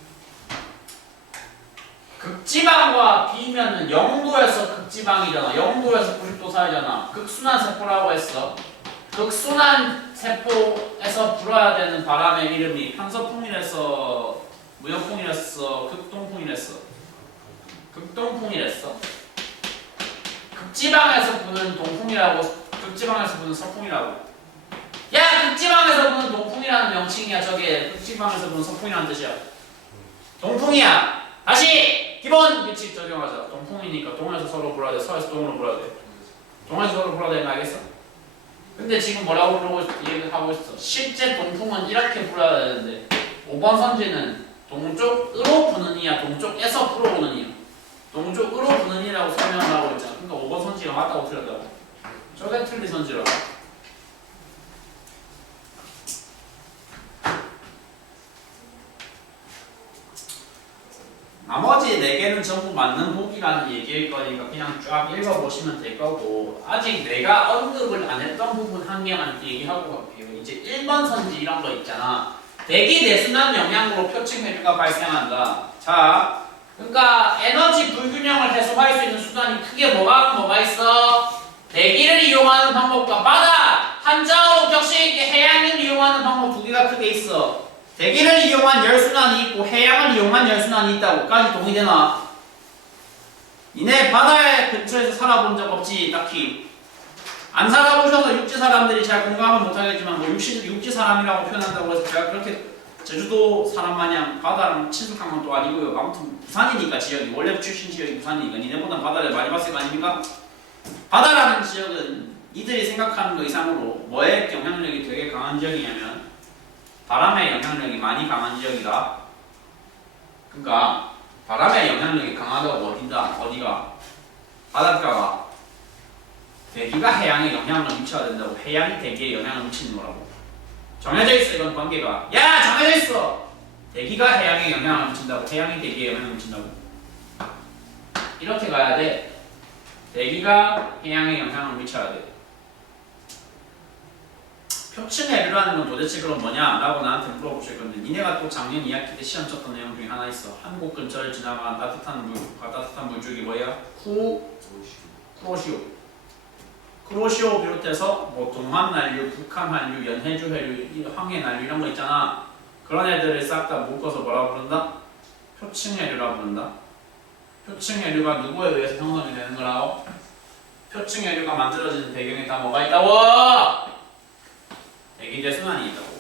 극지방과 B면은 0도에서 극지방이잖아. 0도에서 90도 사이잖아. 극순환 세포라고 했어. 극순환 세포에서 불어야 되는 바람의 이름이 편서풍이랬어, 무역풍이랬어, 극동풍이랬어. 극동풍이랬어. 극지방에서 부는 동풍이라고, 극지방에서 부는 서풍이라고. 야, 극지방에서 부는 동풍이라는 명칭이야. 저게 극지방에서 부는 서풍이라는 뜻이야. 동풍이야. 다시 기본 규칙 적용하자. 동풍이니까 동에서 서로 불어야 돼. 서에서 동으로 불어야 돼. 동에서 서로 불어야 되는 거 알겠어? 근데 지금 뭐라고 얘기하고 있어? 실제 동풍은 이렇게 불어야 되는데 5번 선지는 동쪽으로 부는 이야, 동쪽에서 불어오는 이야. 동쪽으로 부는 이라고 설명을 하고 있잖아. 그러니까 5번 선지가 맞다고 틀렸다고. 저게 틀린 선지라고. 나머지 4개는 전부 맞는 보기라는 얘기일 거니까 그냥 쫙 읽어보시면 될 거고, 아직 내가 언급을 안 했던 부분 한 개만 얘기하고 갈게요. 이제 1번 선지 이런 거 있잖아. 대기 내순환 영향으로 표층 해류가 발생한다. 자, 그러니까 에너지 불균형을 해소할 수 있는 수단이 크게 뭐가 있어? 대기를 이용하는 방법과 바다, 한자어 격식 해양을 이용하는 방법 두 개가 크게 있어. 대기를 이용한 열순환이 있고 해양을 이용한 열순환이 있다고까지 동의되나? 니네 바다 근처에서 살아본 적 없지? 딱히 안 살아보셔서 육지 사람들이 잘 공감은 못하겠지만 뭐 육지 사람이라고 표현한다고 해서 제가 그렇게 제주도 사람 마냥 바다랑 친숙한 건 또 아니고요. 아무튼 부산이니까 지역이 원래 출신 지역이 부산이니까 니네보다 바다를 많이 봤을 거 아닙니까? 바다라는 지역은 이들이 생각하는 것 이상으로 뭐에 영향력이 되게 강한 지역이냐면 바람의 영향력이 많이 강한 지역이다. 그러니까 바람의 영향력이 강하다고 어디가? 바닷가가 대기가 해양에 영향을 미쳐야 된다고. 해양이 대기에 영향을 미치는 거라고. 정해져 있어. 이건 관계가. 야, 정해져 있어. 대기가 해양에 영향을 미친다고. 해양이 대기에 영향을 미친다고. 이렇게 가야 돼. 대기가 해양에 영향을 미쳐야 돼. 표층 해류라는 건 도대체 그럼 뭐냐? 라고 나한테 물어보실 건데, 니네가 또 작년 2학기 때 시험 쳤던 내용 중에 하나 있어. 한국 근처를 지나간 따뜻한 물줄기 뭐야? 쿠로시오. 쿠로시오 비롯해서 뭐 동한 난류, 북한 한류, 연해주 해류, 황해 난류 이런 거 있잖아. 그런 애들을 싹 다 묶어서 뭐라고 부른다? 표층 해류라고 부른다. 표층 해류가 누구에 의해서 형성이 되는 거라고? 표층 해류가 만들어지는 배경에 다 뭐가 있다고? 대기 대순환이 있다고.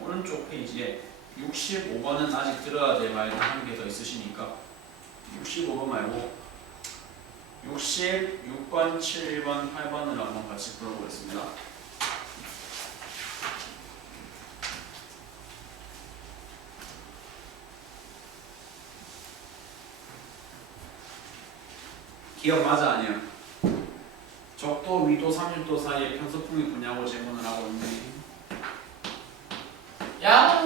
오른쪽 페이지에 65번은 아직 들어야 될 말이 한 개 더 있으시니까 65번 말고 66번, 7번, 8번을 한번 같이 풀어보겠습니다. 기억 맞아 아니야? 적도 위도 30도 사이에 편서풍이 부냐고 질문을 하고 있네. 야.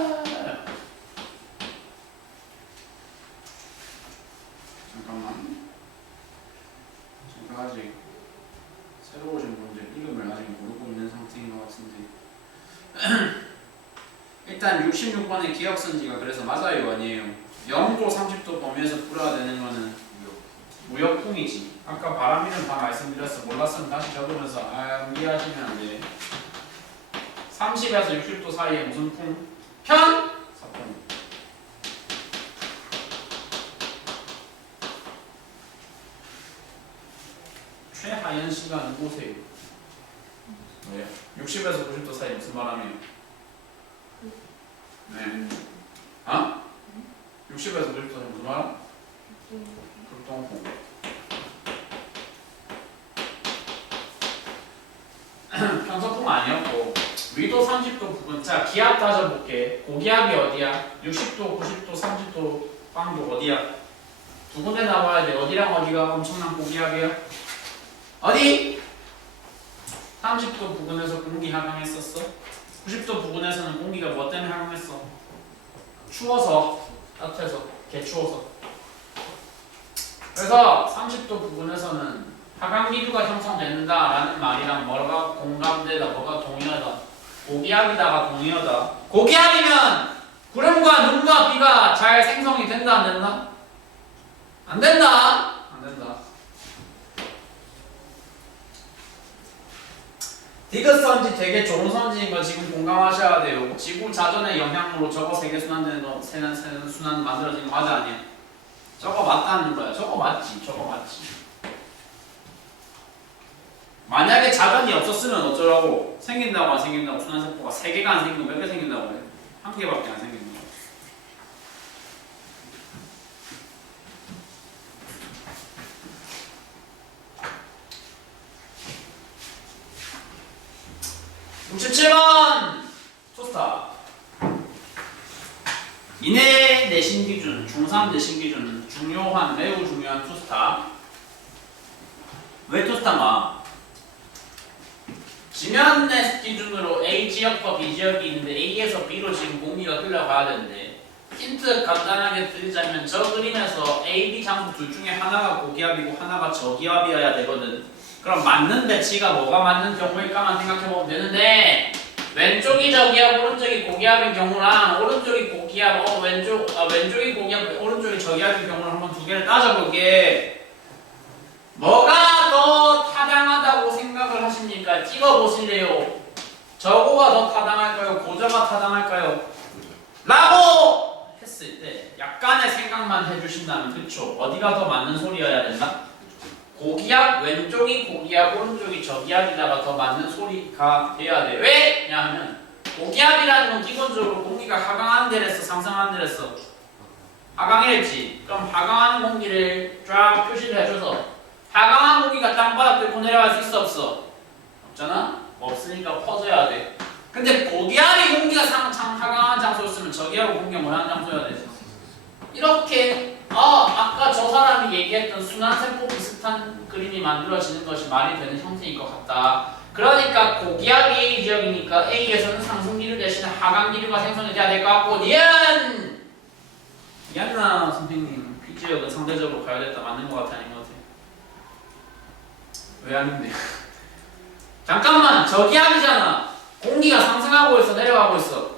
잠깐만. 제가 아직 새로 오신 분들 이름을 아직 모르고 있는 상태인 것 같은데 일단 66번의 기억선지가 그래서 맞아요 아니에요? 0도 30도 범위에서 풀어야 되는 거는 무역풍이지. 아까 바람이는 다 말씀드렸어. 몰랐으면 다시 적으면서 이해하시면 안 돼. 30에서 60도 사이에 무슨 풍? 편? 사풍. 최하연 씨가 누구세요? 왜요? 60에서 90도 사이 무슨 바람이에요? 네. 아? 60에서 90도 사이 무슨 바람? 불똥풍. 편서풍 아니었고 위도 30도 부분. 자 기압 따져볼게. 고기압이 어디야? 60도, 90도, 30도 빵도 어디야? 두 군데 나와야 돼. 어디랑 어디가 엄청난 고기압이야? 어디? 30도 부근에서 공기 하강했었어. 90도 부근에서는 공기가 뭐 때문에 하강했어? 추워서, 따뜻해서, 개추워서. 그래서 30도 부근에서는 하강 기류가 형성된다라는 말이랑 뭐가 공감되다, 뭐가 동의하다. 고기압이다가 동의하다. 고기압이면 구름과 눈과 비가 잘 생성이 된다, 안 된다? 안 된다. 안 된다. 디귿 선지 되게 좋은 선지인 거 지금 공감하셔야 돼요. 지구 자전의 영향으로 저거 세계 순환되는 순환 만들어진 거 맞아 아니야? 저거 맞다는 거야. 저거 맞지. 저거 맞지. 만약에 자전이 없었으면 어쩌라고? 생긴다고 안 생긴다고? 순환세포가 3개가 안 생기고 몇 개 생긴다고 해? 1개밖에 안 생긴다. 좋다. 이내 내신 기준, 중3 내신 기준, 중요한, 매우 중요한 투스타. 왜 투스타인가? 지면 내 기준으로 A 지역과 B 지역이 있는데 A에서 B로 지금 공기가 흘러가야 되는데 힌트 간단하게 드리자면 저 그림에서 A, B 장소 둘 중에 하나가 고기압이고 하나가 저기압이어야 되거든. 그럼 맞는 배치가 뭐가 맞는 경우일까만 생각해보면 되는데 왼쪽이 저기압, 오른쪽이 고기압인 경우랑 오른쪽이 고기압, 왼쪽이 고기압, 오른쪽이 저기압인 경우를 한번 두 개를 따져볼게. 뭐가 더 타당하다고 생각을 하십니까? 찍어보실래요? 저거가 더 타당할까요? 고저가 타당할까요? 라고 했을 때 약간의 생각만 해주신다면 그쵸? 어디가 더 맞는 소리여야 된다? 고기압, 왼쪽이 고기압, 오른쪽이 저기압이다가 더 맞는 소리가 돼야 돼. 왜? 왜냐하면 고기압이라는 건 기본적으로 공기가 하강하는 데랬어, 상승하는 데랬어? 하강이랬지. 그럼 하강하는 공기를 쫙 표시를 해줘서 하강한 공기가 땅바닥 뚫고 내려갈 수 있어 없어? 없잖아? 없으니까 퍼져야 돼. 근데 고기압이 공기가 하강한 장소였으면 저기압이 공기가 뭐하는 장소여야 되지? 이렇게 아까 저 사람이 얘기했던 순환세포 비슷한 그림이 만들어지는 것이 말이 되는 형태인 것 같다. 그러니까 고기압이 A 지역이니까 A에서는 상승기류 대신 하강기류가 생성이 돼야 될 것 같고 니은! 미안나 선생님 B 지역은 상대적으로 가야됐다. 맞는 것 같아 아닌 것 같아? 왜 아닌데? 잠깐만 저기압이잖아. 공기가 상승하고 있어 내려가고 있어?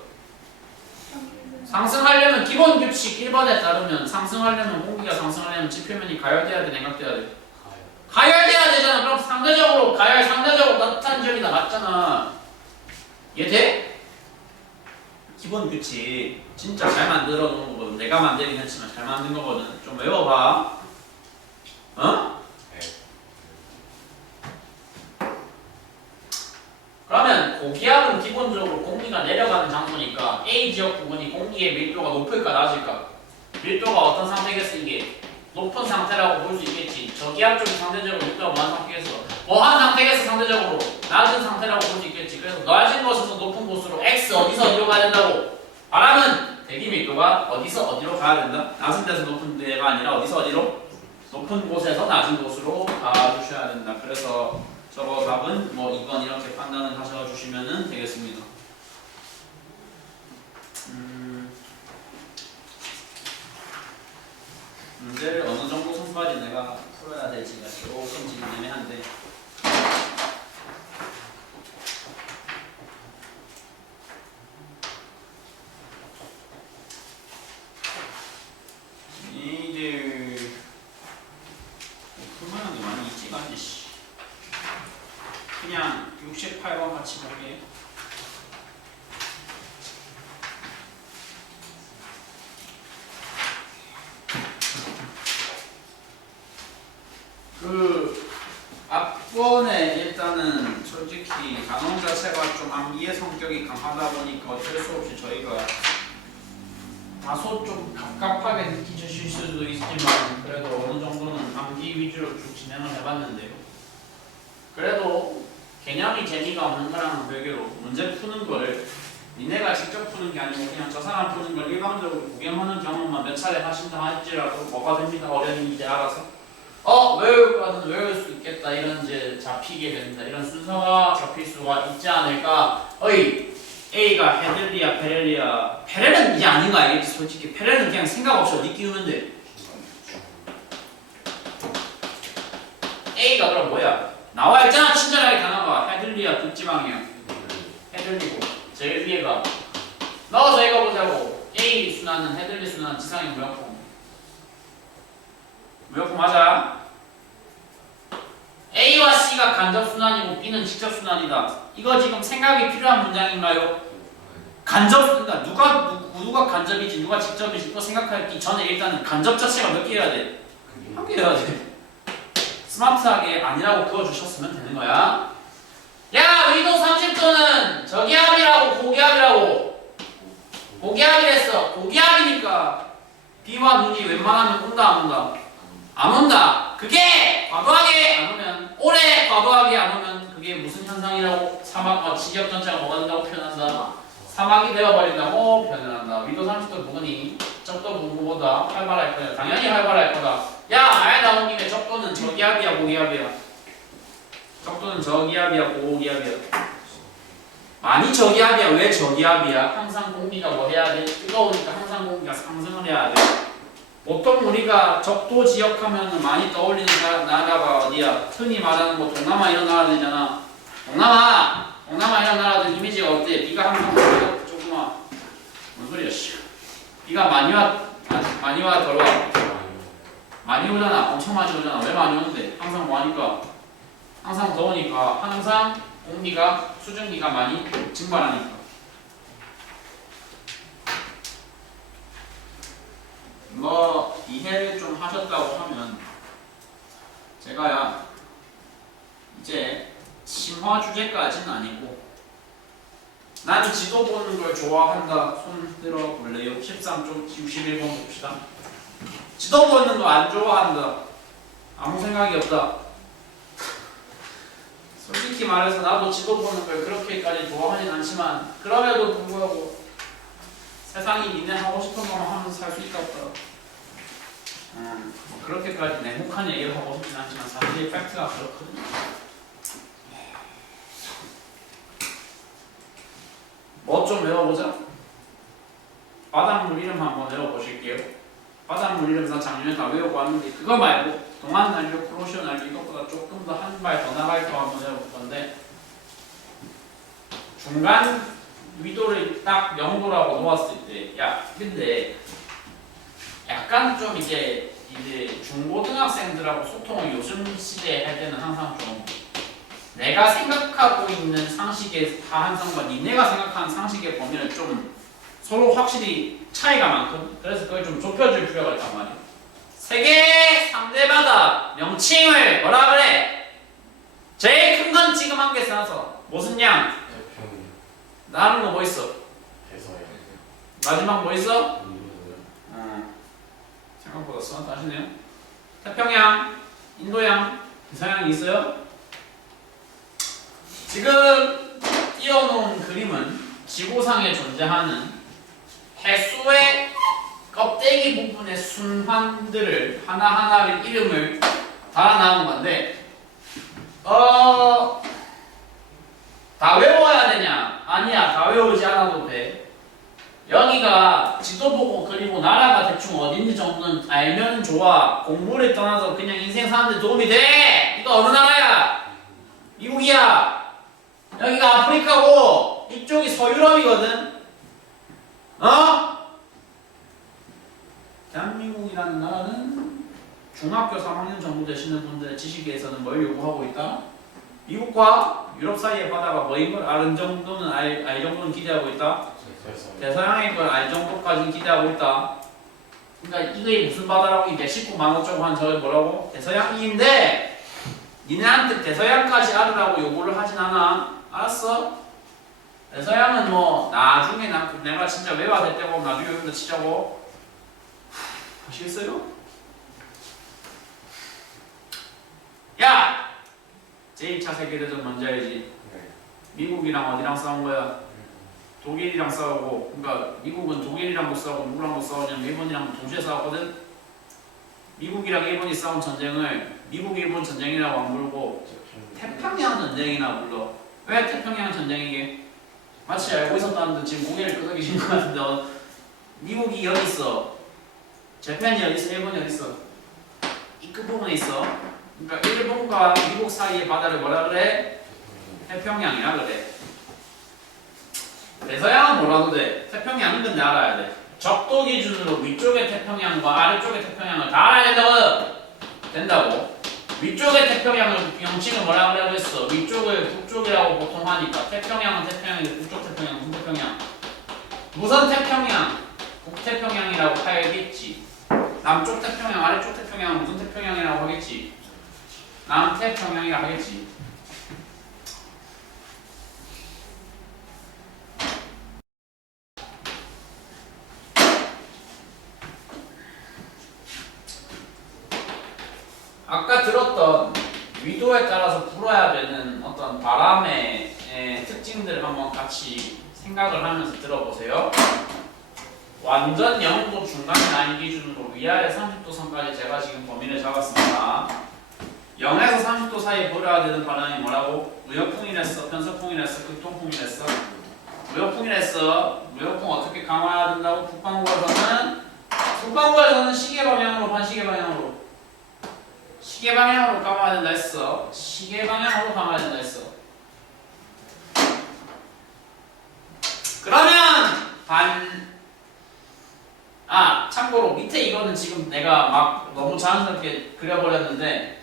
상승하려면 기본 규칙 1번에 따르면 상승하려면 공기가 상승하려면 지표면이 가열돼야 돼 냉각돼야 돼? 가열돼야 되잖아. 그럼 상대적으로 가열 상대적으로 따뜻한 지역이 다 맞잖아. 이해돼? 기본 규칙 진짜 잘 만들어 놓은 거거든. 내가 만들긴 했지만 잘 만든 거거든. 좀 외워봐. 어? 그러면 고기압은 기본적으로 공기가 내려가는 장소니까 A 지역 부분이 공기의 밀도가 높을까 낮을까? 밀도가 어떤 상태겠어 이게? 높은 상태라고 볼 수 있겠지. 저기압 쪽이 상대적으로 밀도가 뭐한 상태겠어? 뭐한 상태겠어 상대적으로? 낮은 상태라고 볼 수 있겠지. 그래서 낮은 곳에서 높은 곳으로 X 어디서 어디로 가야 된다고? 바람은 대기 밀도가 어디서 어디로 가야 된다? 낮은 데서 높은 데가 아니라 어디서 어디로? 높은 곳에서 낮은 곳으로 가주셔야 된다. 그래서 저거 답은 뭐 2번 이렇게 판단을 하셔주시면 되겠습니다. 이번에 일단은 솔직히 간호 자체가 좀 암기의 성격이 강하다 보니까 어쩔 수 없이 저희가 다소 좀 갑갑하게 느끼실 수도 있지만 그래도 어느 정도는 암기 위주로 쭉 진행을 해봤는데요. 그래도 개념이 재미가 없는 거랑은 별개로 문제 푸는 걸 니네가 직접 푸는 게 아니고 그냥 저 사람 푸는 걸 일방적으로 구경하는 경험만 몇 차례 하신다 할지라도 뭐가 됩니다. 어련히 이제 알아서 외울 거는 외울 수 있겠다 이런 이제 잡히게 된다 이런 순서가 잡힐 수가 있지 않을까. A가 헤들리아 페렐리아 페렐은 이제 아닌 거 알겠지. 솔직히 페렐은 그냥 생각 없이 어디 끼우면 돼. A가 그럼 뭐야? 나와 있잖아. 친절하게 단어가 헤들리아 극지방이야. 헤들리고 제일 위에가 넣어서 읽어보자고. A 순환은 헤들리 순환은 지상의 무역품. 무역품 맞아? A와 C가 간접 순환이고 B는 직접 순환이다. 이거 지금 생각이 필요한 문장인가요? 간접 그러니까 누가 간접이지 누가 직접이지 또 생각하기 전에 일단은 간접 자체가 몇 개여야 돼? 한 개여야 돼. 스마트하게 아니라고 그어주셨으면 되는 거야. 야, 위도 30도는 저기압이라고 고기압이라고. 고기압이랬어. 고기압이니까 비와 눈이 웬만하면 온다 안 온다? 안 온다. 그게 과도하게 안 오면 오래 과도하게 안 오면 그게 무슨 현상이라고? 사막과 지역 전체가 뭐가 된다고 표현한다? 사막이 되어버린다고 표현을 한다. 위도 30도 부근이 적도 부근보다 활발할 거야. 당연히 활발할 거다. 야, 말 나온 김에 적도는 저기압이야 고기압이야? 적도는 저기압이야 고기압이야? 많이 저기압이야. 왜 저기압이야? 항상 공기가 뭐 해야 돼? 뜨거우니까 항상 공기가 상승을 해야 돼. 보통 우리가 적도 지역하면 많이 떠올리는 나라가 어디야? 흔히 말하는 뭐 동남아 이런 나라들이잖아. 동남아 이런 나라들 이미지가 어때? 비가 항상 조금만 뭔 소리야 씨. 비가 많이 와 덜 와? 많이 오잖아. 엄청 많이 오잖아. 왜 많이 오는데? 항상 뭐 하니까? 항상 더우니까 항상 공기가 수증기가 많이 증발하니까. 뭐 이해를 좀 하셨다고 하면 제가야 이제 심화 주제까지는 아니고 나는 지도 보는 걸 좋아한다. 손 들어 볼래요? 13쪽 61번 봅시다. 지도 보는 거 안 좋아한다. 아무 생각이 없다. 솔직히 말해서 나도 지도 보는 걸 그렇게까지 좋아하진 않지만 그럼에도 불구하고 세상이 니네 하고 싶은 것만 하면서 살 수 있다 없다. 뭐 그렇게까지 냉혹한 얘기를 하고 싶진 않지만 사실 팩트가 그렇거든요. 뭐 좀 외워보자. 바닷물 이름 한번 외워보실게요. 바닷물 이름 다 작년에 다 외우고 왔는데 그거 말고 동안 난류, 크로시오 난류 이것보다 조금 더 한 발 더 나갈 거 한번 외워볼 건데 중간 위도를 딱 0도라고 놓았을 때 야 근데 약간 좀 이제 중고등학생들하고 소통을 요즘 시대에 할 때는 항상 좀 내가 생각하고 있는 상식의 하한상과 니네가 생각하는 상식의 범위는 좀 서로 확실히 차이가 많거든. 그래서 그걸 좀 좁혀줄 필요가 있단 말이야. 세계 3대 바다 명칭을 뭐라 그래? 제일 큰 건 지금 한 개 써서 무슨 양? 다른 거 뭐 있어? 마지막 뭐 있어? 생각보다 수학 따시네요. 태평양, 인도양, 서양이 있어요? 지금 띄워놓은 그림은 지구상에 존재하는 해수의 껍데기 부분의 순환들을 하나하나를 이름을 달아나온 건데 다 외워야 되냐? 아니야, 다 외우지 않아도 돼. 여기가 지도 보고 그리고 나라가 대충 어딘지 정도는 알면 좋아. 공부를 떠나서 그냥 인생 사는데 도움이 돼. 이거 어느 나라야? 미국이야. 여기가 아프리카고 이쪽이 서유럽이거든. 대한민국이라는 나라는 중학교 3학년 정도 되시는 분들의 지식에서는 뭘 요구하고 있다? 미국과 유럽 사이의 바다가 뭐인 걸 아는 정도는 알 정도는 기대하고 있다. 대서양의 걸 알 정도까지는 기대하고 있다. 그러니까 이게 무슨 바다라고 이 멕시코 만호쪽 한 저기 뭐라고? 대서양인데 니네한테 대서양까지 알으라고 요구를 하진 않아. 알았어? 대서양은 뭐 나중에 내가 진짜 외화될 때고 나중에 여기서 치자고. 아시겠어요? 야! 제2차 세계대전 먼저 알지? 미국이랑 어디랑 싸운 거야? 독일이랑 싸우고, 그러니까 미국은 독일이랑도 싸우고 누구랑도 싸우냐면 일본이랑 동시에 싸웠거든. 미국이랑 일본이 싸운 전쟁을 미국 일본 전쟁이라고 안 부르고 태평양 전쟁이나 불러. 왜 태평양 전쟁이게? 마치 알고 있었다는데 지금 고개를 끄덕이신 것 같은데 미국이 여기 있어. 재팬이 어디 있어? 일본이 어디 있어? 이 끝부분에 있어. 그러니까 일본과 미국 사이의 바다를 뭐라 그래? 태평양이라 그래. 대서양은 뭐라도 돼. 태평양은 근데 알아야 돼. 적도 기준으로 위쪽의 태평양과 아래쪽의 태평양을 다 알아야 된다고. 된다고. 위쪽의 태평양을 명칭을 뭐라 그래고 했어? 위쪽을 북쪽이라고 보통 하니까 태평양은 태평양이고 북쪽 태평양은 북태평양. 무슨 태평양? 북태평양이라고 하겠지. 남쪽 태평양, 아래쪽 태평양은 무슨 태평양이라고 하겠지? 남태평양이라고 하겠지. 아까 들었던 위도에 따라서 불어야 되는 어떤 바람의 특징들을 한번 같이 생각을 하면서 들어보세요. 완전 0도 중간 라인 기준으로 위아래 30도 선까지 제가 지금 범위를 잡았습니다. 0에서 30도 사이에 불어야 되는 바람이 뭐라고? 무역풍이랬어? 편서풍이랬어? 극동풍이랬어? 무역풍이랬어. 무역풍 어떻게 강화해야 된다고? 북반구에서는 시계 방향으로 반시계 방향으로 시계 방향으로 감아야 된다 했어. 시계 방향으로 감아야 된다 했어. 그러면 참고로 밑에 이거는 지금 내가 막 너무 자연스럽게 그려버렸는데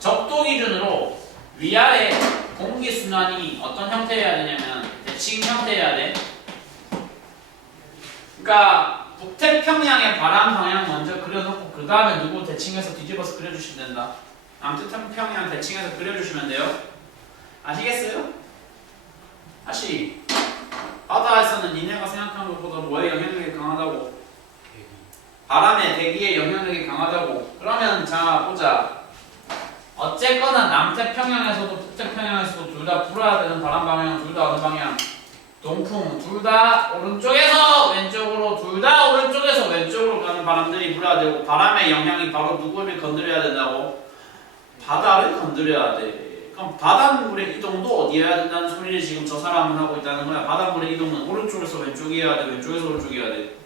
적도 기준으로 위아래 공기순환이 어떤 형태여야 되냐면 대칭 형태여야 돼. 그러니까 북태평양의 바람 방향 먼저 그려놓고 그 다음에 누구 대칭해서 뒤집어서 그려주시면 된다. 남태평양 대칭해서 그려주시면 돼요. 아시겠어요? 다시 바다에서는 니네가 생각하는 것보다 뭐의 영향력이 강하다고? 바람의 대기의 영향력이 강하다고. 그러면 자 보자. 어쨌거나 남태평양에서도 북태평양에서도 둘 다 불어야 되는 바람 방향은 둘 다 어느 방향? 동풍. 둘 다 오른쪽에서 왼쪽으로 둘 다 오른쪽에서 왼쪽으로 가는 바람들이 불어야 되고 바람의 영향이 바로 누구를 건드려야 된다고? 바다를 건드려야 돼. 그럼 바닷물의 이동도 어디여야 된다는 소리를 지금 저 사람은 하고 있다는 거야. 바닷물의 이동은 오른쪽에서 왼쪽이어야 돼. 왼쪽에서 오른쪽이어야 돼.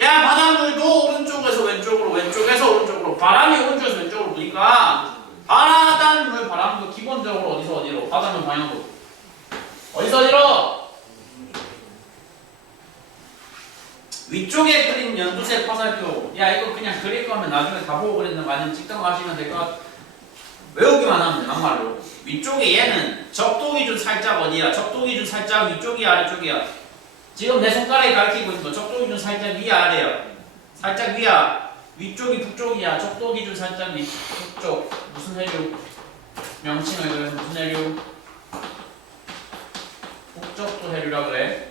야 바닷물도 오른쪽에서 왼쪽으로 왼쪽에서 오른쪽으로 바람이 오른쪽에서 왼쪽으로 부니까 바닷물 바람도 기본적으로 어디서 어디로? 바닷물 방향으로. 어디서 어디로? 위쪽에 그린 연두색 화살표. 야 이거 그냥 그릴 거면 나중에 다 보고 그리는 거 아니면 찍던 거 하시면 될 것 같아. 외우기만 하면 돼. 막말로. 위쪽에 얘는 적도 기준 살짝 어디야? 적도 기준 살짝 위쪽이야 아래쪽이야? 지금 내 손가락이 가리키고 있는 거 적도 기준 살짝 위야 아래야? 살짝 위야. 위쪽이 북쪽이야. 적도 기준 살짝 위 북쪽. 무슨 해류? 명칭을 그래서 무슨 해류? 북쪽도 해류라 그래.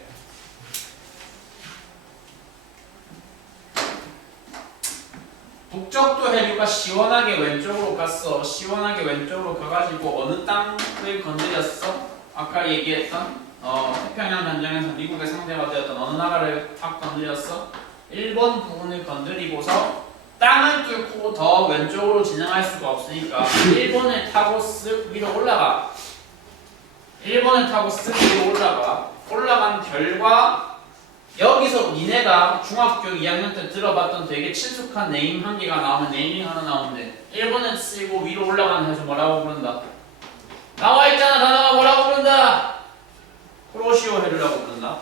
북쪽도 해류가 시원하게 왼쪽으로 갔어. 시원하게 왼쪽으로 가가지고 어느 땅을 건드렸어? 아까 얘기했던 태평양 전쟁에서 미국의 상대가 되었던 어느 나라를 탁 건드렸어? 일본 부분을 건드리고서 땅을 뚫고 더 왼쪽으로 진행할 수가 없으니까 일본을 타고 쓱 위로 올라가. 일본을 타고 쓱 위로 올라가. 올라간 결과 여기서 니네가 중학교 2학년 때 들어봤던 되게 친숙한 네임 한 개가 나오면 네이밍 하나 나오는데 일본을 쓰고 위로 올라가는 해서 뭐라고 부른다? 나와 있잖아. 단어가 뭐라고 부른다? 쿠로시오 해류라고 부른다.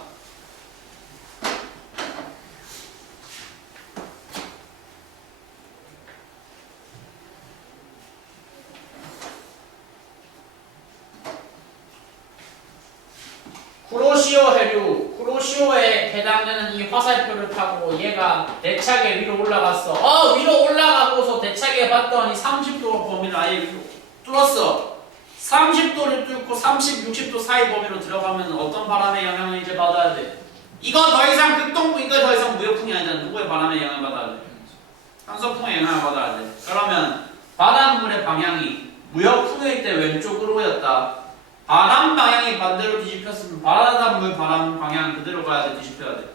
쿠로시오 해류, 쿠로시오에 해당되는 이 화살표를 타고 얘가 대차게 위로 올라갔어. 위로 올라가고서 대차게 봤더니 30도 범위를 아예 위로 뚫었어. 30도를 뚫고 30, 60도 사이 범위로 들어가면 어떤 바람의 영향을 이제 받아야 돼? 이거 더 이상 극동풍, 이거 더 이상 무역풍이 아니잖아. 누구의 바람의 영향을 받아야 돼? 산소풍의 영향을 받아야 돼. 그러면 바닷물의 방향이 무역풍일 때 왼쪽으로였다. 바람 방향이 반대로 뒤집혔으면 바닷물 바람 방향 그대로 가야 돼, 뒤집혀야 돼.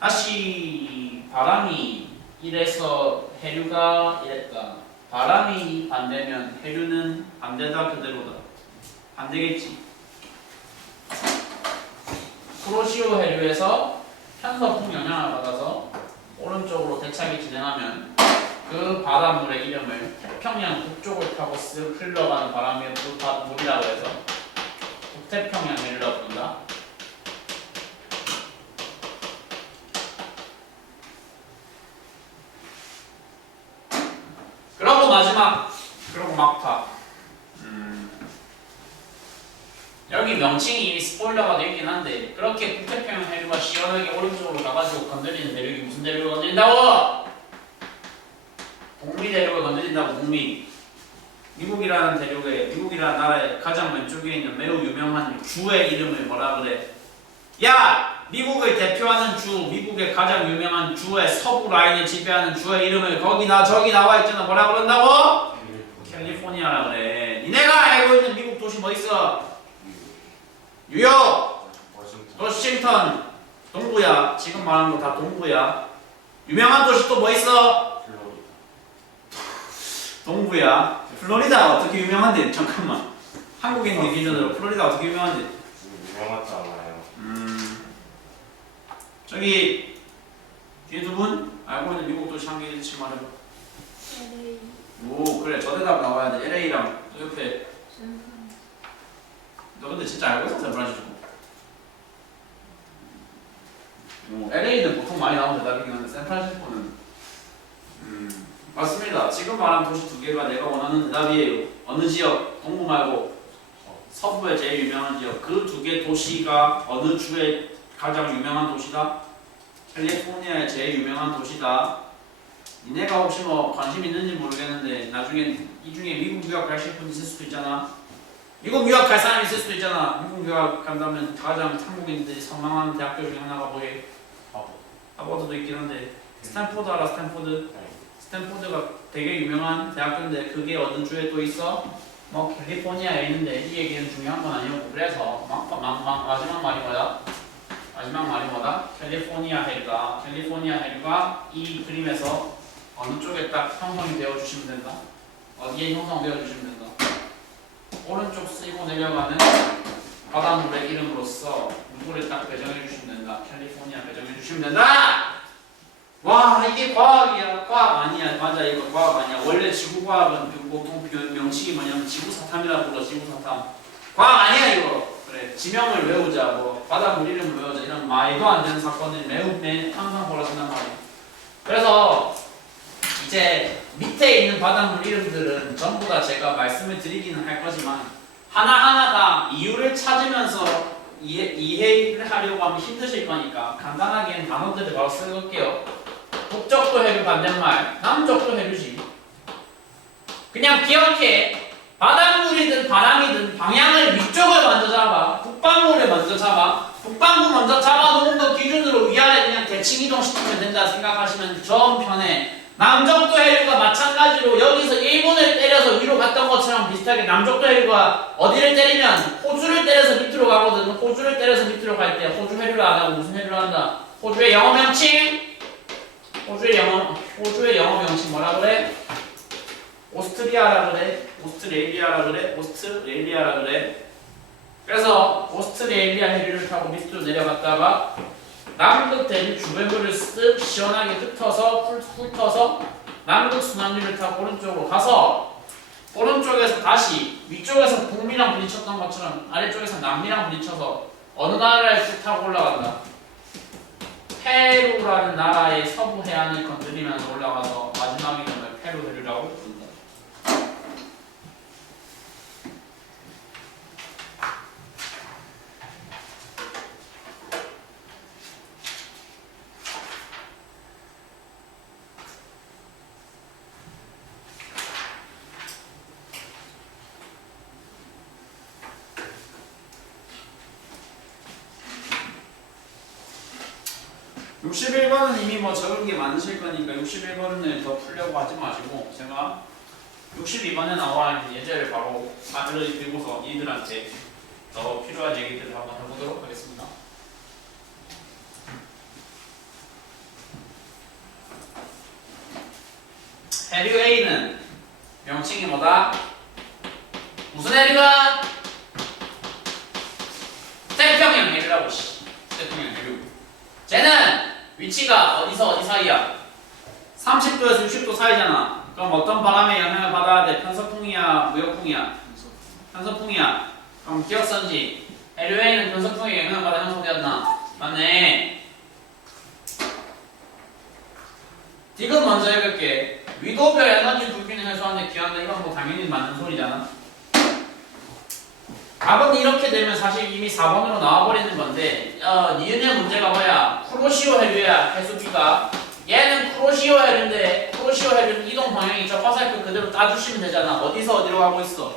다시 바람이 이래서 해류가 이랬다. 바람이 반대면 해류는 반대다, 그대로다. 반대겠지. 쿠로시오 해류에서 편서풍 영향을 받아서 오른쪽으로 대차게 진행하면 그 바닷물의 이름을 태평양 북쪽을 타고 쓱 흘러가는 바람의 물이라고 해서 북태평양 해류라고 부른다. 그러고 마지막, 그러고 막타. 여기 명칭이 이미 스포일러가 되긴 한데 그렇게 북태평양 해류가 시원하게 오른쪽으로 가가지고 건드리는 대륙이 무슨 대륙을 건드린다고? 북미 대륙을 건드린다고. 북미. 미국이라는 대륙에, 미국이라는 나라의 가장 왼쪽에 있는 매우 유명한 주의 이름을 뭐라 그래? 야! 미국을 대표하는 주, 미국의 가장 유명한 주의 서부 라인을 지배하는 주의 이름을 거기나 저기 나와 있잖아. 뭐라 그런다고? 캘리포니아라 그래. 니네가 알고 있는 미국 도시 뭐 있어? 뉴욕, 워싱턴, 동부야. 지금 말하는 거 다 동부야. 유명한 도시 또 뭐 있어? 동부야. 플로리다 어떻게 유명한데? 잠깐만. 한국인 기준으로 플로리다 어떻게 유명한데? 유명하잖아요. 저기 뒤에 두 분 알고 있는 미국 도시 한 개씩 말해봐. 오, 그래. 저 대답 나와야 돼. LA랑 옆에. 너 근데 진짜 알고 있어? 샌프란시스코. LA는 보통 많이 나오는 대답이긴 한데 샌프란시스코는 맞습니다. 지금 말한 도시 두 개가 내가 원하는 대답이에요. 어느 지역? 동부 말고 서부의 제일 유명한 지역. 그 두 개 도시가 어느 주의 가장 유명한 도시다? 캘리포니아의 제일 유명한 도시다. 니네가 혹시 뭐 관심 있는지 모르겠는데 나중에 이 중에 미국 유학 가실 분 있을 수도 있잖아. 미국 유학 갈 사람 있을 수도 있잖아. 미국 유학 간다면 가장 한국인들이 선망하는 대학교 중에 하나가 뭐게? 하버드도 있긴 한데 스탠포드 알아? 스탠포드? 스탠포드가 되게 유명한 대학교인데 그게 어느 주에 또 있어? 뭐 캘리포니아에 있는데 이 얘기는 중요한 건 아니었고 그래서 마지막 말이 뭐야? 마지막 말이 뭐다? 캘리포니아 해류가 이 그림에서 어느 쪽에 딱 형성이 되어주시면 된다. 어디에 형성되어 주시면 된다. 오른쪽 쓰이고 내려가는 바닷물의 이름으로서 누구를 딱 배정해 주시면 된다. 캘리포니아 배정해 주시면 된다. 와, 이게 과학이야. 과학 아니야. 맞아, 이거 과학 아니야. 원래 지구과학은 보통 명칭이 뭐냐면 지구사탐이라고 불러. 지구사탐. 과학 아니야 이거. 그래, 지명을 외우자, 뭐 바닷물 이름을 외우자, 이런 말도 안 되는 사건이 매우 항상 벌어진단 말이야. 그래서 이제 밑에 있는 바닷물 이름들은 전부 다 제가 말씀을 드리기는 할 거지만 하나하나 다 이유를 찾으면서 이해를 하려고 하면 힘드실 거니까 간단하게 단어들을 바로 써볼게요. 북쪽도 해류 반대말, 남쪽도 해류지. 그냥 기억해. 바닷물이든 바람이든 방향을 위쪽을 먼저 잡아. 북반구를 먼저 잡아. 북반구 먼저 잡아놓은 거 기준으로 위아래 그냥 대칭 이동시키면 된다 생각하시면 좀 편해. 남쪽도 해류가 마찬가지로 여기서 일본을 때려서 위로 갔던 것처럼 비슷하게 남쪽도 해류가 어디를 때리면 호주를 때려서 밑으로 가거든. 호주를 때려서 밑으로 갈 때 호주 해류를 안 하고 무슨 해류를 한다? 호주의 영어 명칭? 호주의 영어 명칭 뭐라 그래? 오스트리아라 그래? 오스트레일리아라 그래? 오스트레일리아라 그래? 그래서 오스트레일리아 해류를 타고 밑으로 내려갔다가 남극 대륙 주변부를 쓱 시원하게 훑어서 남극 순환류를 타고 오른쪽으로 가서 오른쪽에서 다시 위쪽에서 북미랑 부딪혔던 것처럼 아래쪽에서 남미랑 부딪혀서 어느 나라를 쭉 타고 올라간다. 페루라는 나라의 서부 해안을 건드리면서 올라가서 마지막 이름을 페루 해류라고 부른다. 61번은 이미 뭐 적은 게 많으실 거니까 61번을 더 풀려고 하지 마시고 제가 62번에 나와 예제를 바로 들고서 이들한테 더 필요한 얘기들을 한번 해보도록 하겠습니다. 해류 A는 명칭이 뭐다? 무슨 해류가? 태평양 해류라고 태평양 해류. 쟤는 위치가 어디서 어디 사이야? 30도에서 60도 사이잖아. 그럼 어떤 바람의 영향을 받아야 돼? 편서풍이야? 무역풍이야? 편서풍이야. 그럼 기억선지 해류 A는 편서풍의 영향을 받아 형성되었나? 맞네. 디귿 먼저 해볼게. 위도별 에너지 불균형 해소하는데 기여한다. 이건 뭐 당연히 맞는 소리잖아. 답은 이렇게 되면 사실 이미 4번으로 나와버리는 건데 니은의 문제가 뭐야? 쿠로시오 해류야. 해수기가 얘는 쿠로시오 해류인데 쿠로시오 해류는 이동 방향이 저 화살표 그대로 따주시면 되잖아. 어디서 어디로 가고 있어?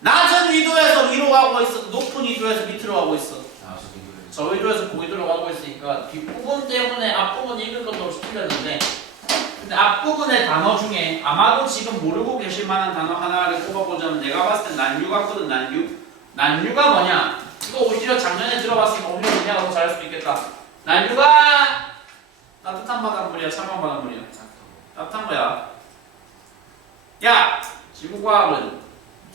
낮은 위도에서 위로 가고 있어. 높은 위도에서 밑으로 가고 있어. 저 위도에서 고위도로 가고 있으니까 뒷부분 때문에 앞부분 읽을 것도 없이 틀렸는데 근데 앞부분의 단어 중에 아마도 지금 모르고 계실 만한 단어 하나를 꼽아보자면 내가 봤을 땐 난류 같거든. 난류가 뭐냐? 이거 오히려 작년에 들어봤으니까 오히려 그냥 더 잘할 수도 있겠다. 난류가 따뜻한 바닷물이야, 차가운 바닷물이야? 따뜻한 거야. 야! 지구과학은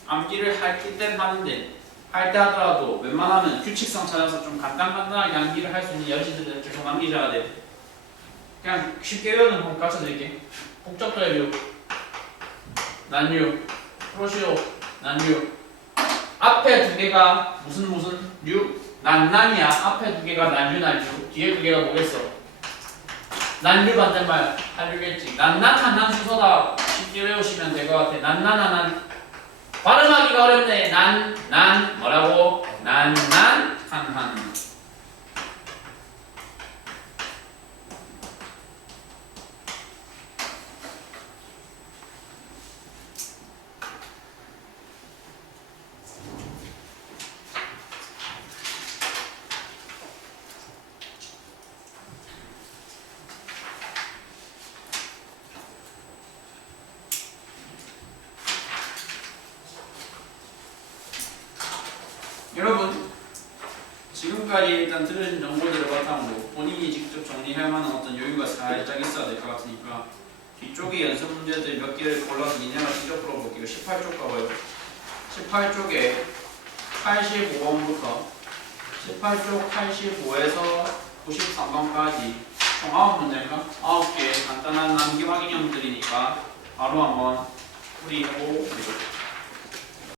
암기를 할 때 하는데 할 때 하더라도 웬만하면 규칙성 찾아서 좀 간단하게 암기를 할 수 있는 여지들을 계속 남기셔야 돼. 그냥 쉽게 외우는 거 가르쳐드릴게. 복잡도 해류, 난류, 프로시오, 난류. 앞에 두 개가 무슨 류? 난이야. 앞에 두 개가 난류. 뒤에 두 개가 뭐겠어? 난류 반대말 한류겠지. 난난 순서다. 쉽게 외우시면 될 것 같아. 난난. 발음하기가 어렵네. 난 뭐라고? 한. 여러분 지금까지 일단 들으신 정보들을 바탕으로 본인이 직접 정리할 만한 어떤 여유가 살짝 있어야 될 것 같으니까 뒤쪽에 연습 문제들 몇 개를 골라서 니네가 직접 풀어볼게요. 18쪽 가봐요. 18쪽에 85번부터 18쪽 85에서 93번까지 총 9문제인가? 9개 간단한 남기 확인형들이니까 바로 한번 풀이해보고